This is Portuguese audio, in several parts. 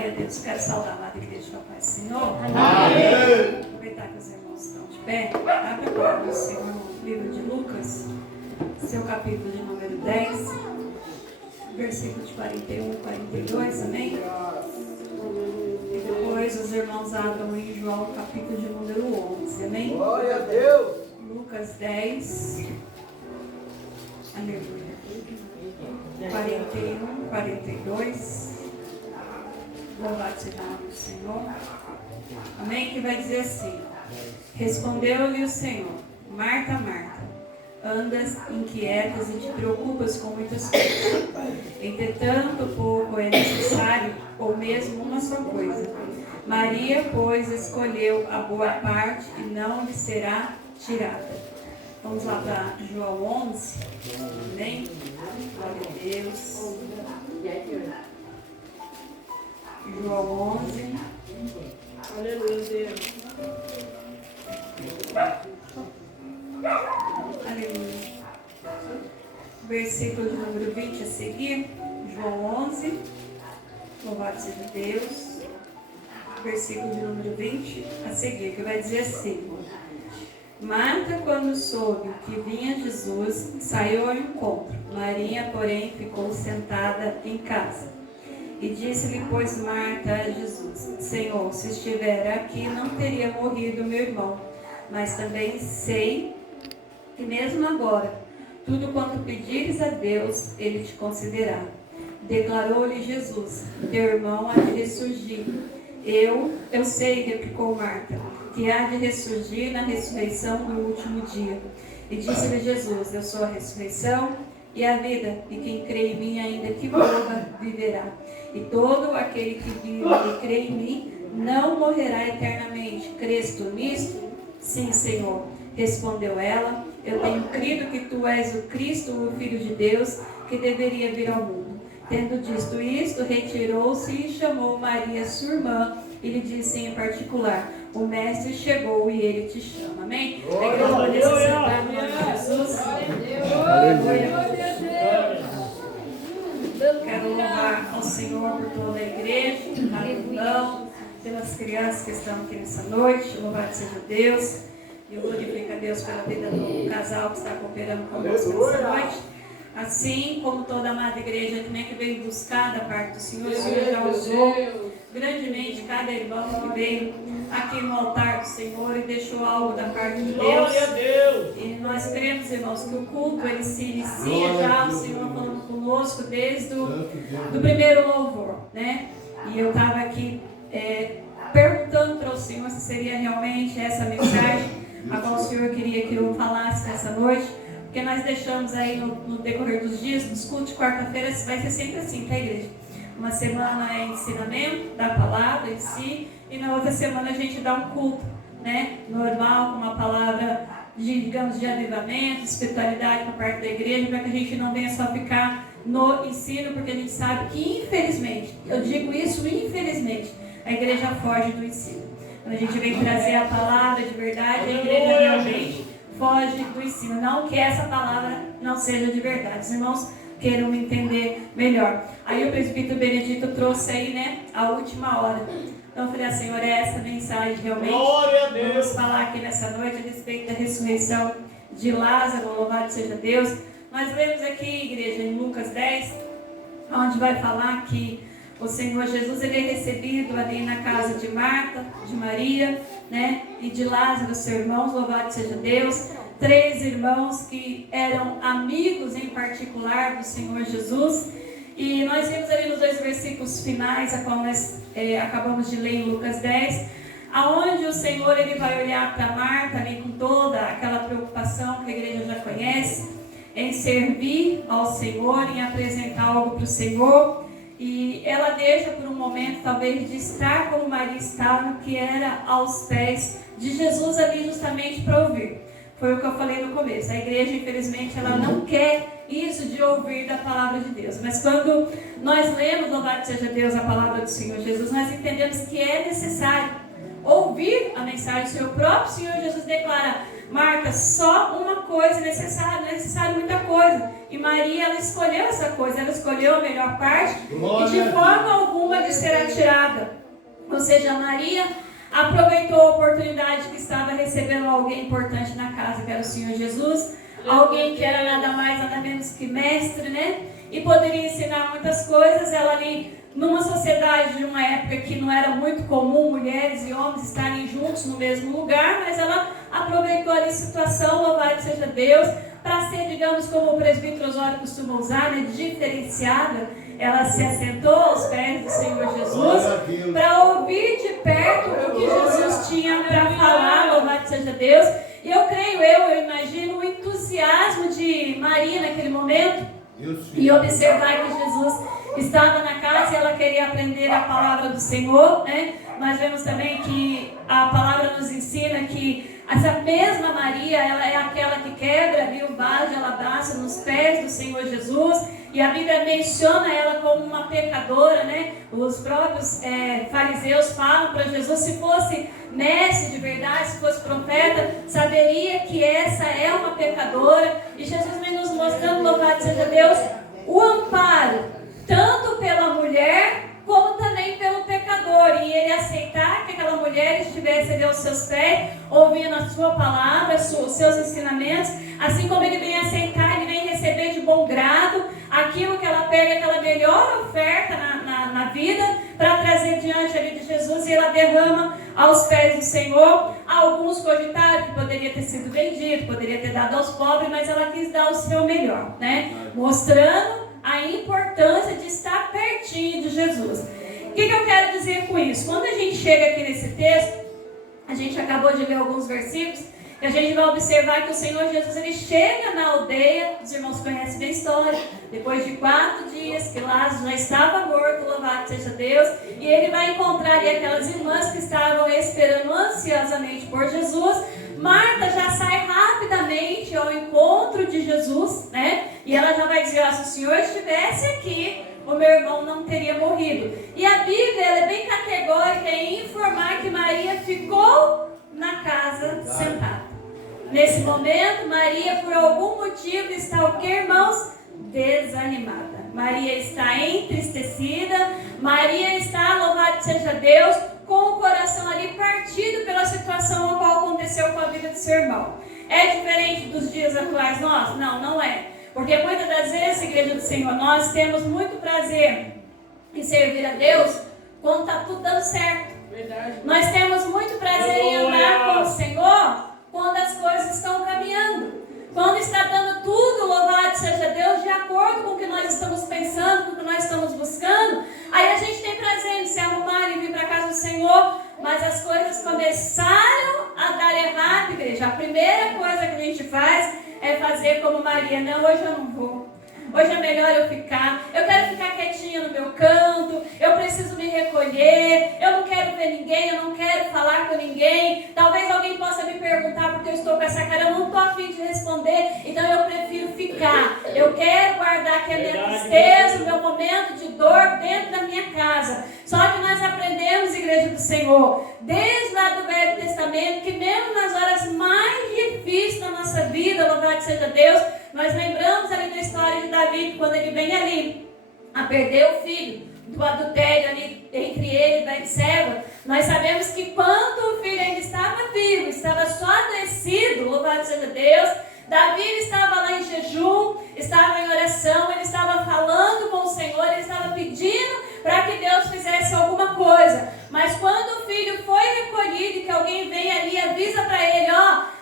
Glória a Deus. Quero saudar a amada igreja da paz do Senhor. Amém. Aproveitar que os irmãos estão de pé. Abre a palavra do Senhor no livro de Lucas, seu capítulo de número 10, versículo de 41 e 42, amém? E depois os irmãos abram em João, capítulo de número 11, amém? Glória a Deus. Lucas 10, aleluia. 41, 42. Louvado seja o nome do Senhor. Amém? Que vai dizer assim: respondeu-lhe o Senhor: Marta, Marta, andas inquietas e te preocupas com muitas coisas. Entretanto, pouco é necessário, ou mesmo uma só coisa. Maria, pois, escolheu a boa parte e não lhe será tirada. Vamos lá para João 11. Amém? Glória a Deus. João 11. Aleluia, Deus. Aleluia. Versículo de número 20 a seguir. João 11. Louvado seja Deus. Versículo de número 20 a seguir, que vai dizer assim: Marta, quando soube que vinha Jesus, saiu ao encontro. Maria, porém, ficou sentada em casa. E disse-lhe, pois, Marta a Jesus: Senhor, se estiver aqui, não teria morrido meu irmão. Mas também sei que mesmo agora, tudo quanto pedires a Deus, Ele te concederá. Declarou-lhe Jesus: Teu irmão há de ressurgir. Eu sei, replicou Marta, que há de ressurgir na ressurreição do último dia. E disse-lhe Jesus: Eu sou a ressurreição e a vida, e quem crê em mim, ainda que morra, viverá. E todo aquele que vive e crê em mim não morrerá eternamente. Crês tu nisto? Sim, Senhor, respondeu ela. Eu tenho crido que tu és o Cristo, o Filho de Deus, que deveria vir ao mundo. Tendo dito isto, retirou-se e chamou Maria, sua irmã, e lhe disse em particular: O Mestre chegou e ele te chama. Amém? A igreja pode se sentar no nome de Jesus. Quero louvar ao Senhor por toda a igreja, aleluia, pelas crianças que estão aqui nessa noite. Louvado seja Deus. E eu glorifico a Deus pela vida do casal que está cooperando conosco nessa noite. Assim como toda a amada igreja que veio buscar da parte do Senhor, o Senhor já usou grandemente cada irmão que veio aqui no altar do Senhor e deixou algo da parte de Deus. Glória a Deus. E nós cremos, irmãos, que o culto ele se inicia já, o Senhor falando conosco desde do primeiro louvor, né? E eu estava aqui perguntando para o Senhor se seria realmente essa mensagem a qual o Senhor queria que eu falasse nessa noite. Porque nós deixamos aí no decorrer dos dias, nos cultos de quarta-feira, vai ser sempre assim, tá, igreja? Uma semana é ensinamento da palavra em si, e na outra semana a gente dá um culto, né? Normal, com uma palavra digamos, de avivamento, espiritualidade por parte da igreja, para que a gente não venha só ficar no ensino, porque a gente sabe que, infelizmente, eu digo isso, infelizmente, a igreja foge do ensino. Quando a gente vem trazer a palavra de verdade, a igreja realmente foge do ensino. Não que essa palavra não seja de verdade. Os irmãos queiram me entender melhor. Aí o presbítero Benedito trouxe aí, né, a última hora. Então eu falei, Senhor, é essa mensagem realmente. Glória a Deus. Vamos falar aqui nessa noite a respeito da ressurreição de Lázaro, louvado seja Deus. Nós lemos aqui, igreja, em Lucas 10, onde vai falar que o Senhor Jesus ele é recebido ali na casa de Marta, de Maria, né, e de Lázaro, seu irmão, louvado seja Deus. 3 irmãos que eram amigos em particular do Senhor Jesus. E nós vimos ali nos 2 versículos finais, a qual nós acabamos de ler em Lucas 10, aonde o Senhor ele vai olhar para Marta ali com toda aquela preocupação que a igreja já conhece, em servir ao Senhor, em apresentar algo para o Senhor. E ela deixa por um momento, talvez, de estar como Maria estava, que era aos pés de Jesus ali justamente para ouvir. Foi o que eu falei no começo. A igreja, infelizmente, ela não quer isso de ouvir da palavra de Deus. Mas quando nós lemos, louvado seja Deus, a palavra do Senhor Jesus, nós entendemos que é necessário ouvir a mensagem. O Senhor, o próprio Senhor Jesus declara: Marta, só uma coisa é necessária, não é necessário muita coisa. E Maria, ela escolheu essa coisa, ela escolheu a melhor parte. E de forma alguma lhe será tirada. Ou seja, Maria aproveitou a oportunidade que estava recebendo alguém importante na casa, que era o Senhor Jesus, alguém que era nada mais, nada menos que mestre, né? E poderia ensinar muitas coisas. Ela ali, numa sociedade de uma época que não era muito comum mulheres e homens estarem juntos no mesmo lugar, mas ela aproveitou ali a situação, louvado seja Deus, para ser, digamos, como o presbítero Osório costuma usar, né, diferenciada. Ela se assentou aos pés do Senhor Jesus para ouvir de perto o que Jesus tinha para falar, louvado seja Deus. E eu creio, eu imagino o entusiasmo de Maria naquele momento, e observar que Jesus estava na casa e ela queria aprender a palavra do Senhor, né? Nós vemos também que a palavra nos ensina que essa mesma Maria, ela é aquela que quebra ali o vaso de alabastro nos pés do Senhor Jesus, e a Bíblia menciona ela como uma pecadora, né? Os próprios fariseus falam para Jesus, se fosse mestre de verdade, se fosse profeta, saberia que essa é uma pecadora. E Jesus vem nos mostrando, louvado seja Deus, o amparo, tanto pela mulher, como também pelo pecador, e ele aceitar que aquela mulher estivesse ali aos seus pés, ouvindo a sua palavra, os seus ensinamentos, assim como ele vem aceitar, ele vem receber de bom grado aquilo que ela pega, aquela melhor oferta na vida, para trazer diante ali de Jesus, e ela derrama aos pés do Senhor. Alguns cogitaram que poderia ter sido vendido, poderia ter dado aos pobres, mas ela quis dar o seu melhor, né? Mostrando a importância de estar pertinho de Jesus. O que eu quero dizer com isso? Quando a gente chega aqui nesse texto, a gente acabou de ler alguns versículos, e a gente vai observar que o Senhor Jesus, ele chega na aldeia, os irmãos conhecem bem a história, depois de 4 dias que Lázaro já estava morto, louvado seja Deus, e ele vai encontrar ali aquelas irmãs que estavam esperando ansiosamente por Jesus. Marta já sai rapidamente ao encontro de Jesus, né? E ela já vai dizer, se o Senhor estivesse aqui, o meu irmão não teria morrido. E a Bíblia, ela é bem categórica em informar que Maria ficou na casa sentada. Nesse momento, Maria, por algum motivo, está o que, irmãos? Desanimada. Maria está entristecida. Maria está, louvado seja Deus, com o coração ali partido pela situação a qual aconteceu com a vida do seu irmão. É diferente dos dias atuais nossos? Não, não é. Porque muitas das vezes, igreja do Senhor, nós temos muito prazer em servir a Deus quando está tudo dando certo. Verdade. Nós temos muito prazer em andar com o Senhor quando as coisas estão caminhando. Quando está dando tudo, louvado seja Deus, de acordo com o que nós estamos pensando, com o que nós estamos buscando, aí a gente tem prazer em se arrumar e vir para a casa do Senhor, mas as coisas começaram a dar errado, igreja. A primeira coisa que a gente faz é fazer como Maria. Não, hoje eu não vou. Hoje é melhor eu ficar. Eu quero ficar quietinha no meu canto. Eu preciso me recolher. Eu não quero ver ninguém. Eu não quero falar com ninguém. Talvez alguém possa me perguntar porque eu estou com essa cara. Eu não estou a fim de responder. Então eu prefiro ficar. Eu quero guardar aqui a minha tristeza, o meu momento de dor dentro da minha casa. Só que nós aprendemos, igreja do Senhor, desde lá do Velho Testamento, que mesmo nas horas mais difíceis da nossa vida, louvado seja Deus, nós lembramos ali da história de Davi, quando ele vem ali a perder o filho, do adultério ali entre ele e Betseba. Nós sabemos que quando o filho ainda estava vivo, estava só adoecido, louvado seja Deus, Davi estava lá em jejum, estava em oração, ele estava falando com o Senhor, ele estava pedindo para que Deus fizesse alguma coisa. Mas quando o filho foi recolhido e que alguém vem ali e avisa para ele,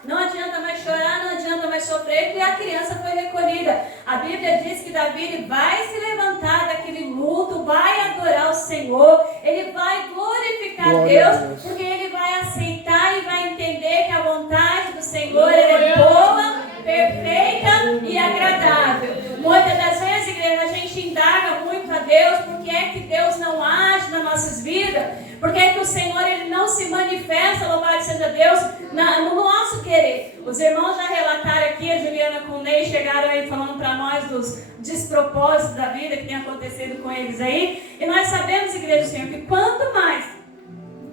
não adianta mais chorar, não adianta mais sofrer, porque a criança foi recolhida. A Bíblia diz que Davi ele vai se levantar daquele luto, vai adorar o Senhor, ele vai glorificar Deus, porque ele vai aceitar e vai entender que a vontade do Senhor é boa, perfeita e agradável. Muitas das vezes, igreja, a gente indaga muito a Deus, porque é que Deus não age nas nossas vidas, porque é que o Senhor ele não se manifesta, louvado seja Deus, no nosso querer. Os irmãos já relataram aqui, a Juliana com o Ney chegaram aí falando para nós dos despropósitos da vida que tem acontecido com eles aí, e nós sabemos, igreja do Senhor, que quanto mais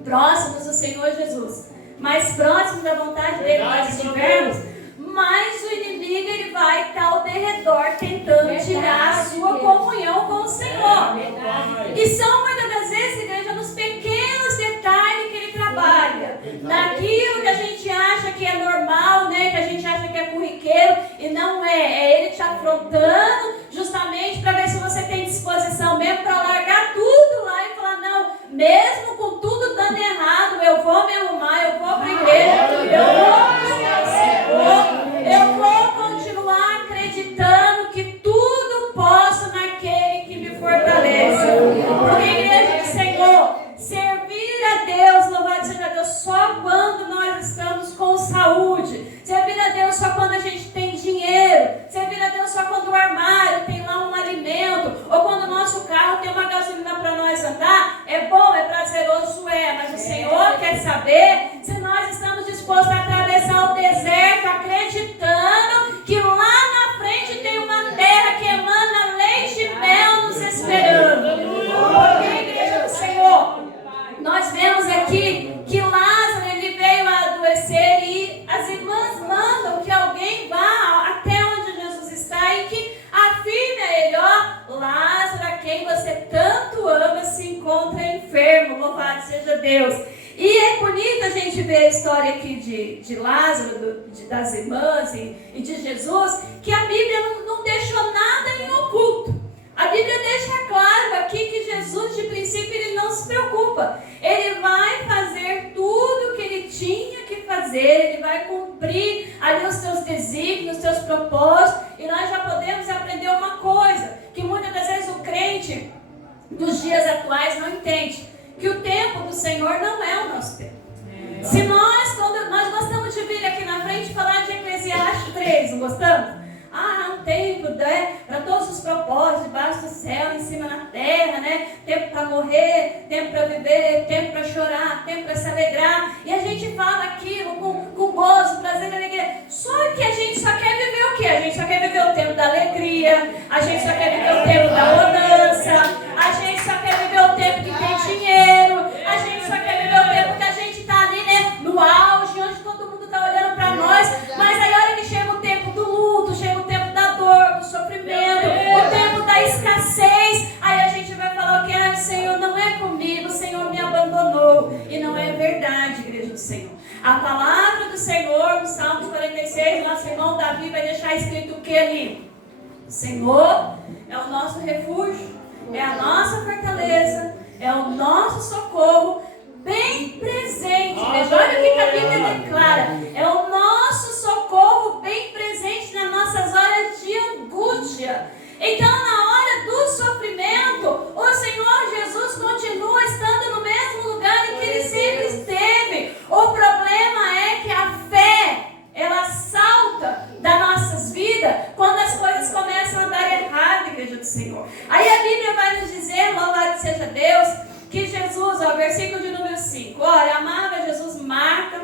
próximos do Senhor Jesus, mais próximos da vontade dele nós estivermos, mas o inimigo ele vai estar ao derredor tentando tirar a sua comunhão com o Senhor. E são muitas das vezes, não é. É Ele te afrontando justamente para ver se você tem disposição mesmo para largar tudo lá e falar, não, mesmo com tudo dando errado, eu vou me arrumar, eu vou para a igreja, eu vou buscar o Senhor, eu vou continuar acreditando que tudo posso naquele que me fortalece. Porque, igreja do Senhor, servir a Deus, louvado seja Deus, só quando nós estamos com saúde. Servir a Deus só quando a gente tem dinheiro. Servir a Deus só quando o armário tem lá um alimento. Ou quando o nosso carro tem uma gasolina para nós andar. É bom, é prazeroso, mas o Senhor quer saber se nós estamos dispostos a atravessar o deserto acreditando que lá na frente tem uma terra que emana leite e mel nos esperando. Porque, igreja do Senhor, nós vemos aqui que Lázaro, ele veio a adoecer e as irmãs mandam que alguém vá até onde Jesus está e que afirme a ele, ó, Lázaro, a quem você tanto ama, se encontra enfermo, louvado seja Deus. E é bonito a gente ver a história aqui de Lázaro, das irmãs e de Jesus, que a Bíblia não deixou nada em oculto. A Bíblia deixa claro aqui que Jesus, de princípio, ele não se preocupa. Ele vai fazer tudo o que ele tinha que fazer, ele vai cumprir ali os seus desígnios, os seus propósitos. E nós já podemos aprender uma coisa, que muitas das vezes o crente dos dias atuais não entende, que o tempo do Senhor não é o nosso tempo. Se quando nós gostamos de vir aqui na frente e falar de Eclesiastes 3, não gostamos? Um tempo, né, para todos os propósitos, debaixo do céu, em cima na terra, né? Tempo para morrer, tempo para viver, tempo para chorar, tempo para se alegrar. E a gente fala aquilo com gozo, prazer e alegria. Só que a gente só quer viver o quê? A gente só quer viver o tempo da alegria, a gente só quer viver o tempo da bonança, a gente só quer viver o tempo que tem dinheiro, a gente só quer viver o tempo que a gente está ali, né, no auge, onde todo mundo está olhando para nós. Mas aí, a hora que chega o tempo do luto, chega o tempo da dor, do sofrimento, o tempo da escassez, aí a gente vai falar o que? O Senhor não é comigo, o Senhor me abandonou. E não é verdade, igreja do Senhor. A palavra do Senhor, no Salmo 46, nosso irmão Davi vai deixar escrito o que ali? O Senhor é o nosso refúgio, é a nossa fortaleza, é o nosso socorro bem presente. Veja, olha o que a Bíblia declara. É o nosso socorro bem presente nas nossas horas de angústia. Então, na hora do sofrimento, o Senhor Jesus continua estando no mesmo lugar em que Ele sempre esteve. O problema é que a fé, ela salta das nossas vidas quando as coisas começam a dar errado, igreja do Senhor. Aí a Bíblia vai nos dizer, louvado seja Deus, que Jesus, versículo de número 5, ora, amava Jesus Marta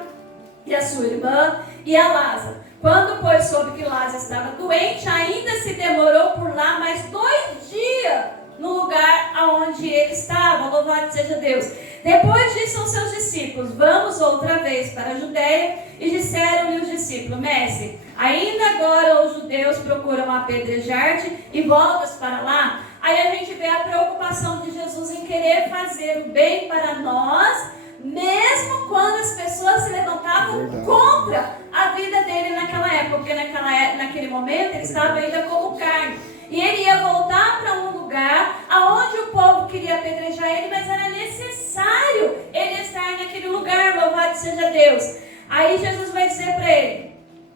e a sua irmã e a Lázaro. Quando, pois, soube que Lázaro estava doente, ainda se demorou por lá mais 2 dias no lugar onde ele estava, louvado seja Deus. Depois disso, os seus discípulos, vamos outra vez para a Judeia, e disseram-lhe os discípulos, mestre, ainda agora os judeus procuram apedrejar-te e voltas para lá? Aí a gente vê a preocupação de Jesus em querer fazer o bem para nós, mesmo quando as pessoas se levantavam contra a vida dele naquela época, porque naquele momento ele estava ainda como carne. E ele ia voltar para um lugar aonde o povo queria apedrejar ele, mas era necessário ele estar naquele lugar, louvado seja Deus. Aí Jesus vai dizer para ele,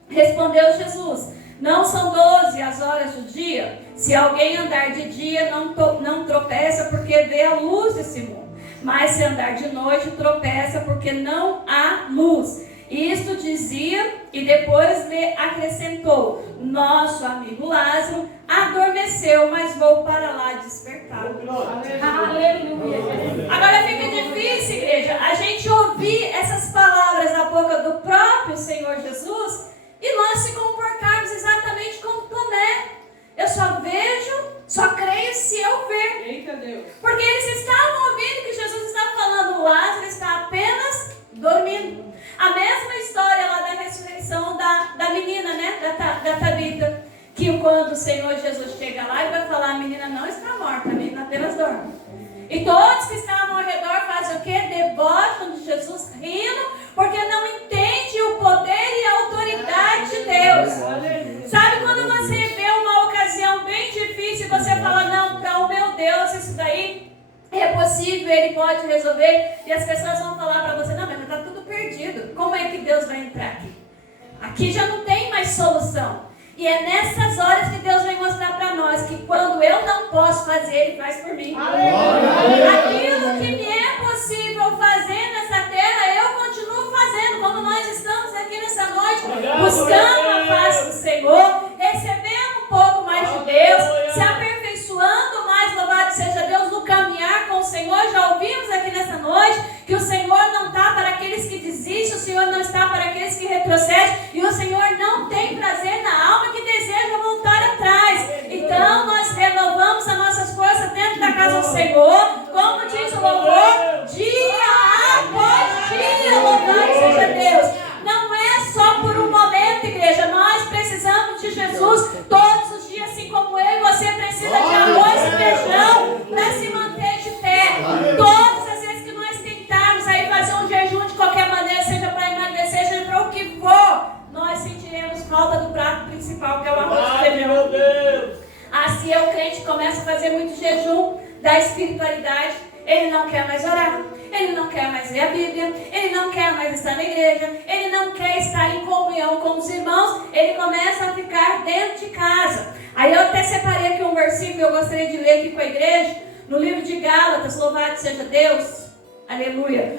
respondeu Jesus, não são 12 as horas do dia? Se alguém andar de dia, não tropeça, porque vê a luz desse mundo. Mas se andar de noite, tropeça, porque não há luz. Isto dizia, e depois lhe acrescentou, nosso amigo Lázaro adormeceu, mas vou para lá despertá-lo. Aleluia. Agora fica difícil, igreja, a gente ouvir essas palavras da boca do próprio Senhor Jesus e nós se comportarmos exatamente como Tomé. Eu só vejo, só creio se eu ver. Eita Deus. Porque eles estavam ouvindo que Jesus estava falando, Lázaro está apenas dormindo. A mesma história lá da ressurreição da menina, né? Da Tabita. Que quando o Senhor Jesus chega lá e vai falar, a menina não está morta, a menina apenas dorme. E todos que estavam ao redor fazem o quê? Debocham de Jesus, rindo, porque não entendem o poder e a autoridade de Deus. Sabe quando é possível, Ele pode resolver. E as pessoas vão falar para você, não, mas está tudo perdido. Como é que Deus vai entrar aqui? Aqui já não tem mais solução. E é nessas horas que Deus vai mostrar para nós que quando eu não posso fazer, Ele faz por mim. Aquilo que me é possível fazer nessa terra, eu continuo fazendo. Como nós estamos aqui nessa noite, buscando a face do Senhor, recebendo um pouco mais de Deus, se aperfeiçoando mais, louvado seja Deus, no caminhar com o Senhor. Já ouvimos aqui nessa noite que o Senhor não está para aqueles que desistem, o Senhor não está para aqueles que retrocedem, e o Senhor não tem prazer na alma que deseja voltar atrás. Então nós renovamos as nossas forças dentro da casa do Senhor, como diz o louvor, dia após dia, louvado seja Deus. Não é só por um momento, igreja, nós precisamos de Jesus todos os dias, assim como eu e você precisa de arroz e feijão para se manter de pé. Todas as vezes que nós tentarmos aí fazer um jejum de qualquer maneira, seja para emagrecer, seja para o que for, nós sentiremos falta do prato principal, que é o arroz e feijão. Assim é o crente que começa a fazer muito jejum da espiritualidade. Ele não quer mais orar, ele não quer mais ler a Bíblia, ele não quer mais estar na igreja, ele não quer estar em comunhão com os irmãos, ele começa a ficar dentro de casa. Aí eu até separei aqui um versículo que eu gostaria de ler aqui com a igreja, no livro de Gálatas, louvado seja Deus, aleluia.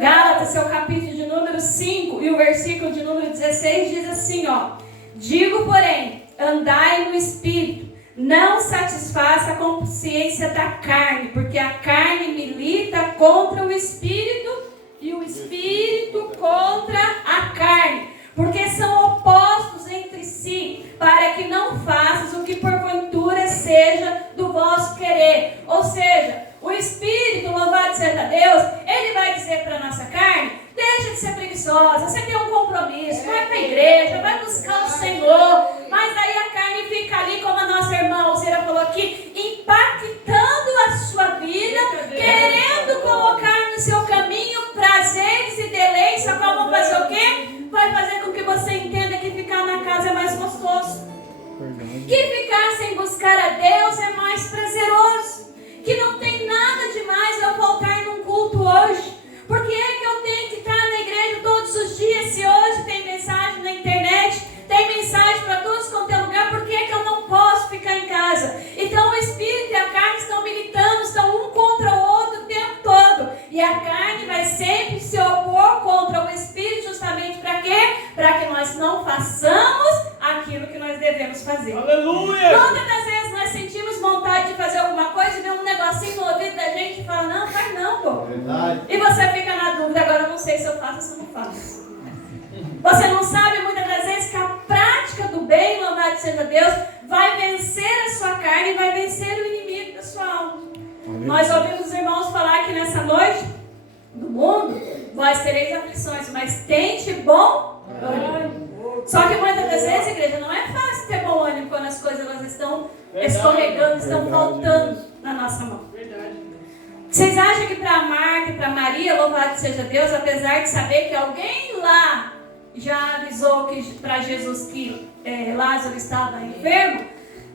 Gálatas, seu capítulo de número 5 e o versículo de número 16 diz assim, ó: digo, porém, andai no Espírito, não satisfaça a consciência da carne, porque a carne milita contra o Espírito e o Espírito contra a carne, porque são opostos entre si, para que não faças o que porventura seja do vosso querer. Ou seja, o Espírito, louvado seja Deus, ele vai dizer para a nossa carne: deixa de ser preguiçosa, você tem um compromisso, vai para a igreja, vai buscar o Senhor. Mas aí a carne fica ali, como a nossa irmã Alzira falou aqui, impactando a sua vida, querendo colocar no seu caminho prazeres e deleites, a qual vão fazer o quê? Vai fazer com que você entenda que ficar na casa é mais gostoso, que ficar sem buscar a Deus é mais prazeroso, que não tem nada demais eu voltar num culto hoje. Por que é que eu tenho que estar na igreja todos os dias, se hoje tem mensagem na internet, tem mensagem para todos quanto é lugar? Por que é que eu não posso ficar em casa? Então o Espírito e a carne estão militando, estão um contra o outro o tempo todo. E a carne vai sempre se opor contra o Espírito, justamente para quê? Para que nós não façamos aquilo que nós devemos fazer. Aleluia! Quantas das vezes nós sentimos vontade de fazer alguma coisa e vem um negocinho no ouvido da gente e fala: não, faz não, pô. Verdade. E você fica na dúvida: agora eu não sei se eu faço ou se eu não faço. Você não sabe muitas das vezes que a prática do bem, louvado seja Deus, vai vencer a sua carne e vai vencer o inimigo da sua alma. Nós ouvimos os irmãos falar aqui nessa noite: no mundo vós tereis aflições, mas tente bom ânimo. Só que muitas das vezes, igreja, não é fácil ter bom ânimo quando as coisas elas estão escorregando, estão faltando na nossa mão. Vocês acham que para Marta e para Maria, louvado seja Deus, apesar de saber que alguém lá já avisou para Jesus que Lázaro estava enfermo,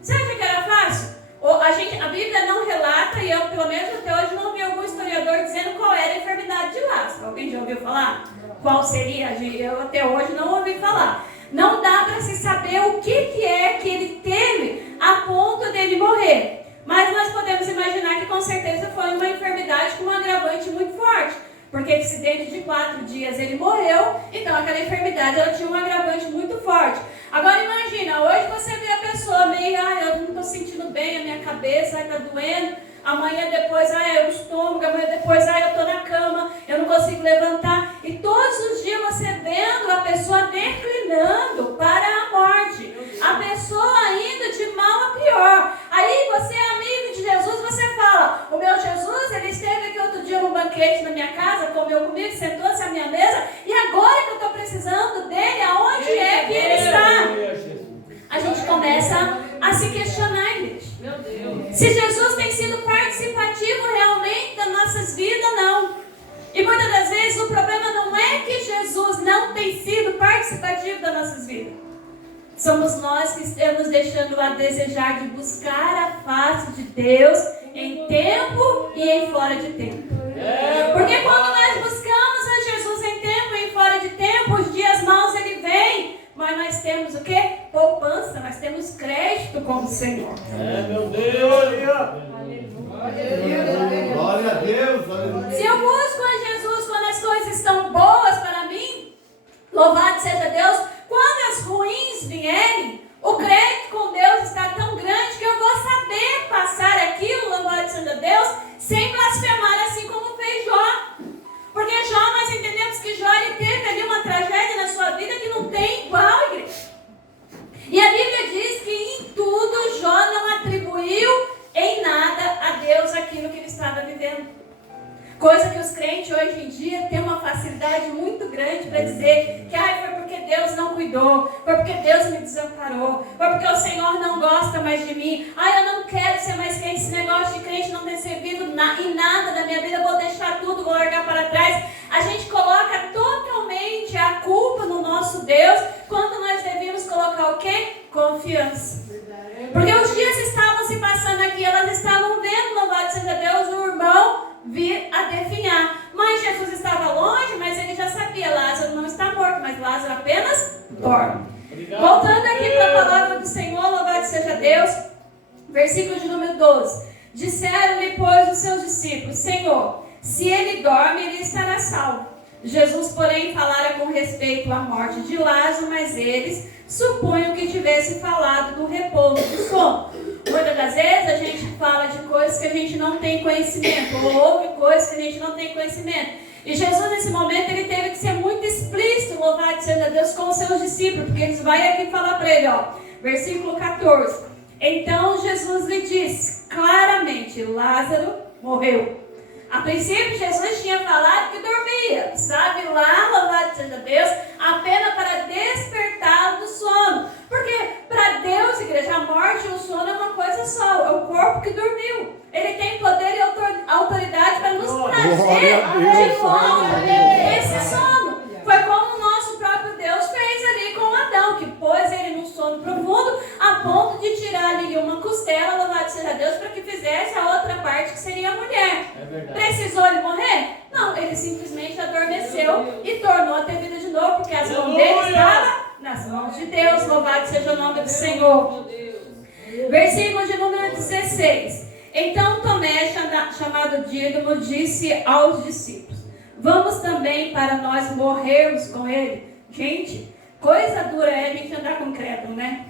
você acha que era fácil? A Bíblia não relata, e eu pelo menos até hoje não vi algum historiador dizendo qual era a enfermidade de Lázaro. Alguém já ouviu falar? Qual seria? Eu até hoje não ouvi falar. Não dá para se saber o que é que ele teve a ponto dele morrer. Mas nós podemos imaginar que com certeza foi uma enfermidade com um agravante muito forte. Porque se dentro de 4 dias ele morreu, então aquela enfermidade ela tinha um agravante muito forte. Agora imagina, hoje você vê a pessoa meio: eu não estou sentindo bem, a minha cabeça está doendo. Amanhã depois, é o estômago, amanhã depois, eu estou na cama, eu não consigo levantar. E todos os dias você vendo a pessoa declinando para a morte. A pessoa indo de mal a pior. Aí você é amigo de Jesus, você fala: o meu Jesus, ele esteve aqui outro dia num banquete na minha casa, comeu comigo, sentou-se à minha mesa, e agora que eu estou precisando dele, aonde é que ele está? A gente começa a se questionar, igreja. Meu Deus. Se Jesus tem sido participativo realmente das nossas vidas, não. E muitas das vezes o problema não é que Jesus não tem sido participativo das nossas vidas. Somos nós que estamos deixando a desejar de buscar a face de Deus em tempo e em fora de tempo. Porque quando nós buscamos a Jesus em tempo e em fora de tempo, os dias maus ele vem, mas nós temos o quê? Poupança, nós temos crédito com o Senhor. Meu Deus. Glória a Deus. Aleluia. Se eu busco a Jesus quando as coisas estão boas para mim, louvado seja Deus, quando as ruins vierem, o crédito com Deus está tão grande que eu vou saber passar aquilo, louvado seja Deus, sem blasfemar, assim como fez Jó. Porque Jó, nós entendemos que Jó ele teve ali uma tragédia na sua vida que não tem igual, igreja. E a Bíblia diz que em tudo Jó não atribuiu em nada a Deus aquilo que ele estava vivendo. Coisa que os crentes hoje em dia têm uma facilidade muito grande para dizer que foi porque Deus não cuidou, foi porque Deus me desamparou, foi porque o Senhor não gosta mais de mim. Eu não quero ser mais crente, esse negócio de crente não ter servido em nada da minha vida, eu vou deixar tudo, vou largar para trás. A gente coloca totalmente a culpa no nosso Deus, quando nós devíamos colocar o quê? Confiança. Porque os dias estavam se passando aqui, elas estavam vendo, louvado seja Deus, o irmão vir a definhar. Mas Jesus estava longe, mas ele já sabia, Lázaro não está morto, mas Lázaro apenas dorme. Voltando aqui para a palavra do Senhor, louvado seja Deus, versículo de número 12. Disseram-lhe, pois, os seus discípulos, Senhor, se ele dorme, ele estará salvo. Jesus, porém, falara com respeito à morte de Lázaro, mas eles supunham que tivesse falado do repouso do sono. Muitas das vezes a gente fala de coisas que a gente não tem conhecimento, ou ouve coisas que a gente não tem conhecimento. E Jesus, nesse momento, ele teve que ser muito explícito, louvado seja Deus, com os seus discípulos, porque eles vão aqui falar para ele, versículo 14. Então Jesus lhe disse claramente, Lázaro morreu. A princípio, Jesus tinha falado que dormia, sabe? Lá, louvado seja Deus, apenas para despertá-lo do sono. Porque para Deus, igreja, a morte e o sono é uma coisa só, é o corpo que dormiu. Ele tem poder e autoridade para nos trazer de volta esse sono. Foi como o nosso próprio Deus fez ali com Adão, que pôs ele num sono profundo, a ponto de tirar ali uma costela, louvado seja Deus, para que fizesse a outra parte que seria a mulher. Precisou ele morrer? Não, ele simplesmente adormeceu e tornou a ter vida de novo, porque as mãos dele estavam nas mãos de Deus, louvado seja o nome do Senhor. Versículo de número 16. Então Tomé, chamado Dídimo, disse aos discípulos, vamos também para nós morrermos com ele. Gente, coisa dura é a gente andar com crédito, né?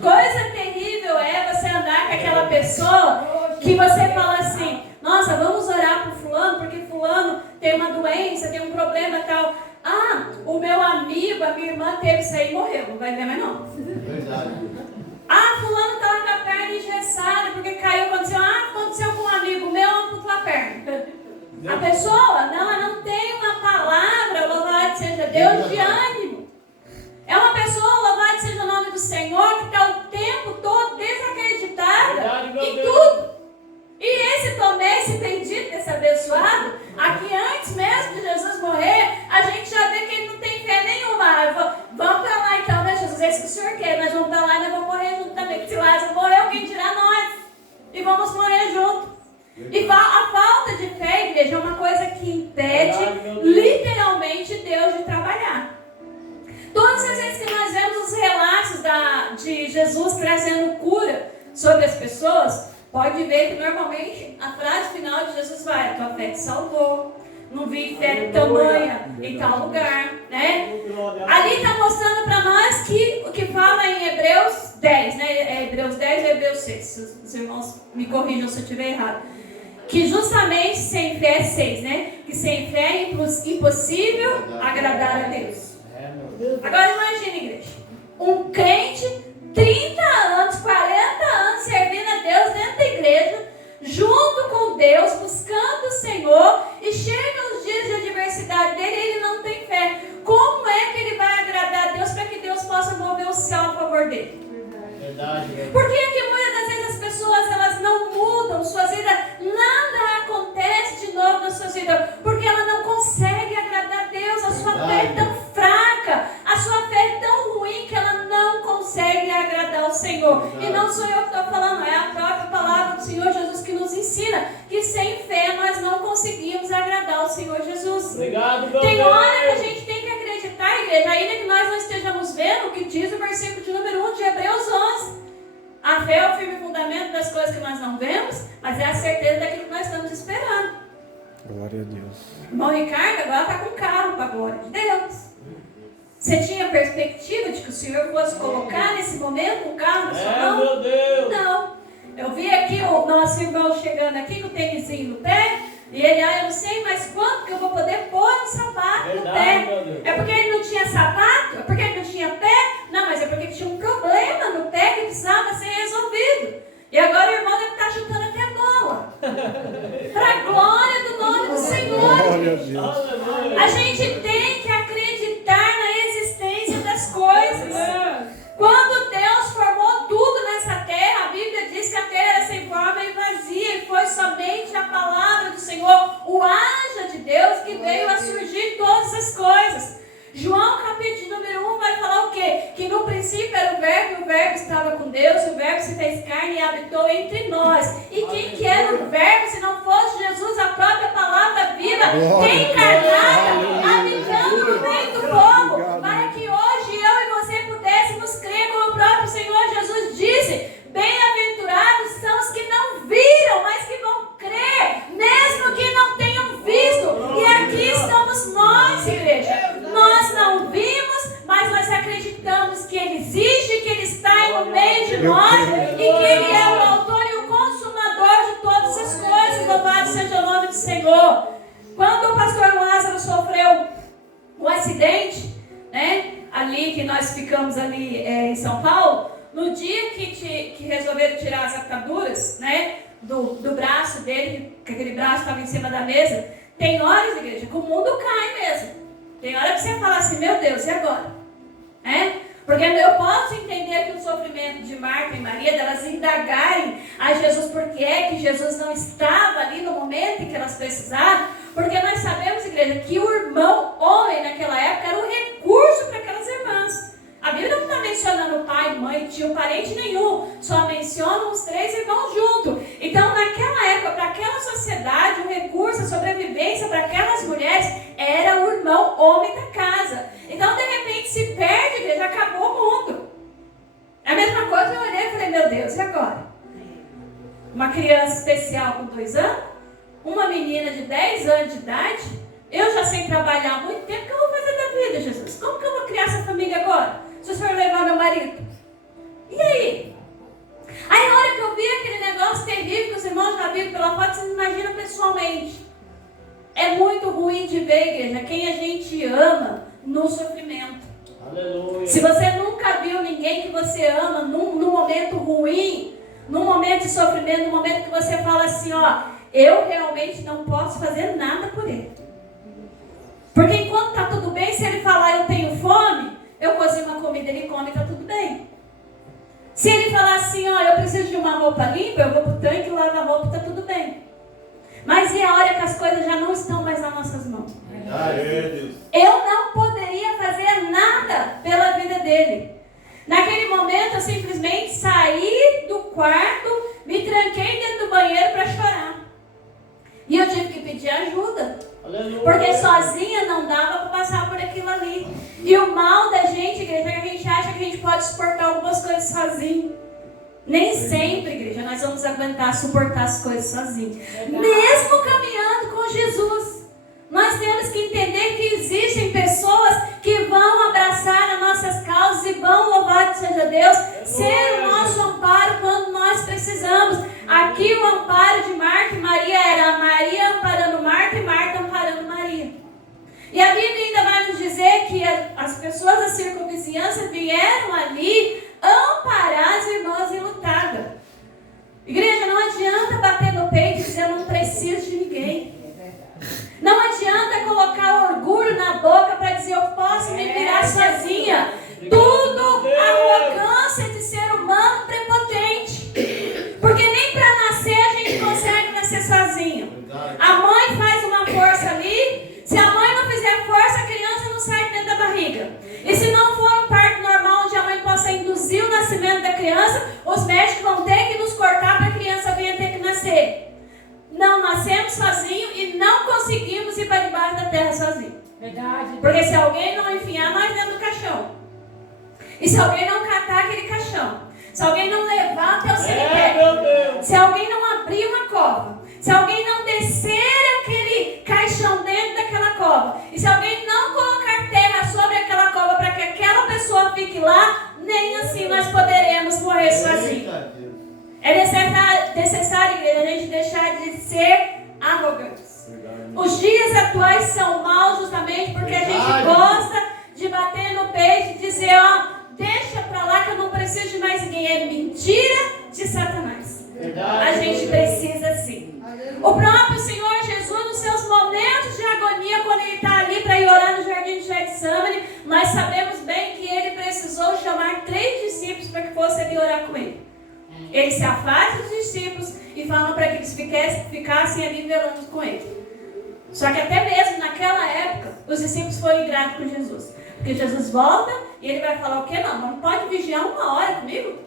Coisa terrível é você andar com aquela pessoa que você fala assim, nossa, vamos orar por fulano, porque fulano tem uma doença, tem um problema e tal. O meu amigo, a minha irmã teve isso aí e morreu, não vai ver mais não. Verdade. Fulano estava com a perna engessada, porque caiu, aconteceu com um amigo meu, amputou a perna. A pessoa, ela não tem uma palavra, louvado seja Deus, de ânimo. É uma pessoa, louvado seja o nome do Senhor, que está o tempo todo desacreditada em tudo. E esse Tomé, esse bendito, esse abençoado, aqui antes mesmo de Jesus morrer, a gente já vê que ele não tem fé nenhuma. Vamos para lá então, né, Jesus? É isso que o Senhor quer. Nós vamos para lá e nós vamos morrer junto também. Porque se Lázaro morreu, quem dirá nós? E vamos morrer junto. E a falta de fé, igreja, é uma coisa que impede literalmente Deus de trabalhar. Todas as vezes que nós vemos os relatos de Jesus trazendo cura sobre as pessoas, pode ver que normalmente a frase final de Jesus vai, a tua fé te salvou, não vi fé tamanha em tal lugar, né? Ali está mostrando para nós que o que fala em Hebreus 10, né? É Hebreus 10 ou Hebreus 6, os irmãos me corrijam se eu estiver errado. Que justamente sem fé é 6, né? Que sem fé é impossível agradar a Deus. Agora imagine, igreja, um crente, 30 anos, 40 anos servindo a Deus dentro da igreja, junto com Deus, buscando o Senhor, e chega os dias de adversidade dele e ele não tem fé. Como é que ele vai agradar a Deus para que Deus possa mover o céu a favor dele? Verdade. Por que que muitas das vezes as pessoas elas não mudam suas vidas, nada acontece de novo na sua vida? Porque ela não consegue agradar a Deus, a sua fé é tão fraca, a sua fé é tão ruim que ela não consegue agradar o Senhor. E não sou eu que estou falando, é a própria palavra do Senhor Jesus que nos sem fé nós não conseguimos agradar o Senhor Jesus. Obrigado, meu Tem Deus. hora que a gente tem que acreditar, igreja, ainda que nós não estejamos vendo o que diz o versículo de número 1 de Hebreus 11. A fé é o firme fundamento das coisas que nós não vemos, mas é a certeza daquilo que nós estamos esperando. Glória a Deus. O irmão Ricardo agora está com carro para a glória de Deus. Você tinha perspectiva de que o Senhor fosse colocar nesse momento um carro na sua mão? Meu Deus. Não. Eu vi aqui o nosso irmão chegando aqui com o tênisinho no pé, e ele, eu não sei mais quanto que eu vou poder pôr um sapato no Verdade, pé. meu Deus. É porque ele não tinha sapato? É porque ele não tinha pé? Não, mas é porque ele tinha um problema no pé que precisava ser resolvido. E agora o irmão deve estar chutando até a bola. Para a glória do nome do Senhor. Glória a Deus. Aleluia. A gente tem que acreditar na existência das coisas. Quando Deus formou tudo nessa terra, a Bíblia diz que a terra era sem forma e vazia, e foi somente a palavra do Senhor, o haja de Deus, que veio a surgir todas as coisas. João capítulo número 1 vai falar o quê? Que no princípio era o verbo, e o verbo estava com Deus, o verbo se fez carne e habitou entre nós. E quem que era o verbo, se não fosse Jesus, a própria palavra viva, encarnada, habitando no meio do povo, para que hoje eu e você pudéssemos crer, como o próprio Senhor Jesus disse: bem-aventurados são os que não viram, mas que vão crer, mesmo que não tenham visto. E aqui estamos nós, igreja. Nós não vimos, mas nós acreditamos que Ele existe, que Ele está no meio de nós e que Ele é o autor e o consumador de todas as coisas. Louvado seja o nome do Senhor. Quando o pastor Lázaro sofreu o acidente, né, ali que nós ficamos ali em São Paulo, no dia que resolveram tirar as ataduras, né, do braço dele, que aquele braço estava em cima da mesa, tem horas, igreja, que o mundo cai mesmo. Tem hora que você fala assim: meu Deus, e agora? Porque eu posso entender que o sofrimento de Marta e Maria, delas indagarem a Jesus por que é que Jesus não estava ali no momento em que elas precisaram, porque nós sabemos, igreja, que o irmão homem naquela época era um recurso para aquelas irmãs. A Bíblia não está mencionando pai, mãe, tio, parente nenhum, só menciona os 3 irmãos juntos. Então, naquela época, para aquela sociedade, o recurso, a sobrevivência para aquelas mulheres era o irmão homem da casa. Então, de repente, se perde, igreja, acabou o mundo. É a mesma coisa, eu olhei e falei: meu Deus, e agora? Uma criança especial com 2 anos, uma menina de 10 anos de idade, eu já sei trabalhar há muito tempo, o que eu vou fazer da vida, Jesus? Como que eu vou criar essa família agora? Se o senhor levar meu marido? E aí? Aí na hora que eu vi aquele negócio terrível que os irmãos já viram pela foto, você imagina pessoalmente. É muito ruim de ver, igreja, quem a gente ama no sofrimento. Aleluia. Se você nunca viu ninguém que você ama num momento ruim, num momento de sofrimento, num momento que você fala assim: ó, eu realmente não posso fazer nada por ele. Porque enquanto está tudo bem, se ele falar eu tenho fome, eu cozinho uma comida, ele come e está tudo bem. Se ele falar assim: ó, eu preciso de uma roupa limpa, eu vou para o tanque, lavo a roupa e está tudo bem. Mas e a hora que as coisas já não estão mais nas nossas mãos? Eu não poderia fazer nada pela vida dele. Naquele momento eu simplesmente saí do quarto, me tranquei dentro do banheiro para chorar. E eu tive que pedir ajuda. Aleluia. Porque sozinha não dava para passar por aquilo ali. E o mal da gente, igreja, é que a gente acha que a gente pode suportar algumas coisas sozinho. Nem sempre, igreja, nós vamos aguentar suportar as coisas sozinhos. Mesmo caminhando com Jesus. Nós temos que entender que existem pessoas que vão abraçar as nossas causas e vão, louvado seja Deus, ser o nosso amparo quando nós precisamos. Aqui o amparo de Marta e Maria era Maria amparando Marta e Marta amparando Maria. E a Bíblia ainda vai nos dizer que as pessoas da circunvizinhança vieram ali amparar as irmãs enlutadas. Igreja, não adianta bater no peito e dizer: eu não preciso de ninguém. Não adianta colocar orgulho na boca para dizer: eu posso me virar sozinha. Tudo arrogância de ser humano prepotente. Porque nem para nascer a gente consegue nascer sozinho. A mãe faz uma força ali. Se a mãe não fizer força, a criança não sai dentro da barriga. E se não for um parto normal onde a mãe possa induzir descemos sozinhos e não conseguimos ir para debaixo da terra sozinhos. Verdade. Porque se alguém não enfiar nós dentro do caixão, e se alguém não catar aquele caixão, se alguém não levar até o cemitério, se alguém não abrir uma cova, se alguém não descer aquele caixão dentro daquela cova, e se alguém não colocar terra sobre aquela cova para que aquela pessoa fique lá, nem assim nós poderemos morrer sozinhos. É necessário, igreja, a gente deixar de ser arrogantes. Os dias atuais são maus justamente porque a gente gosta de bater no peito e dizer, deixa pra lá que eu não preciso de mais ninguém. É mentira de Satanás. A gente precisa sim. O próprio Senhor Jesus, nos seus momentos de agonia, quando ele está ali para ir orar no jardim de Getsemane, nós sabemos bem que ele precisou chamar 3 discípulos para que fossem ali orar com ele. Ele se afasta dos discípulos e fala para que eles ficassem ali velando com ele. Só que até mesmo naquela época, os discípulos foram ingratos com Jesus. Porque Jesus volta e ele vai falar o quê? Não pode vigiar 1 hora comigo?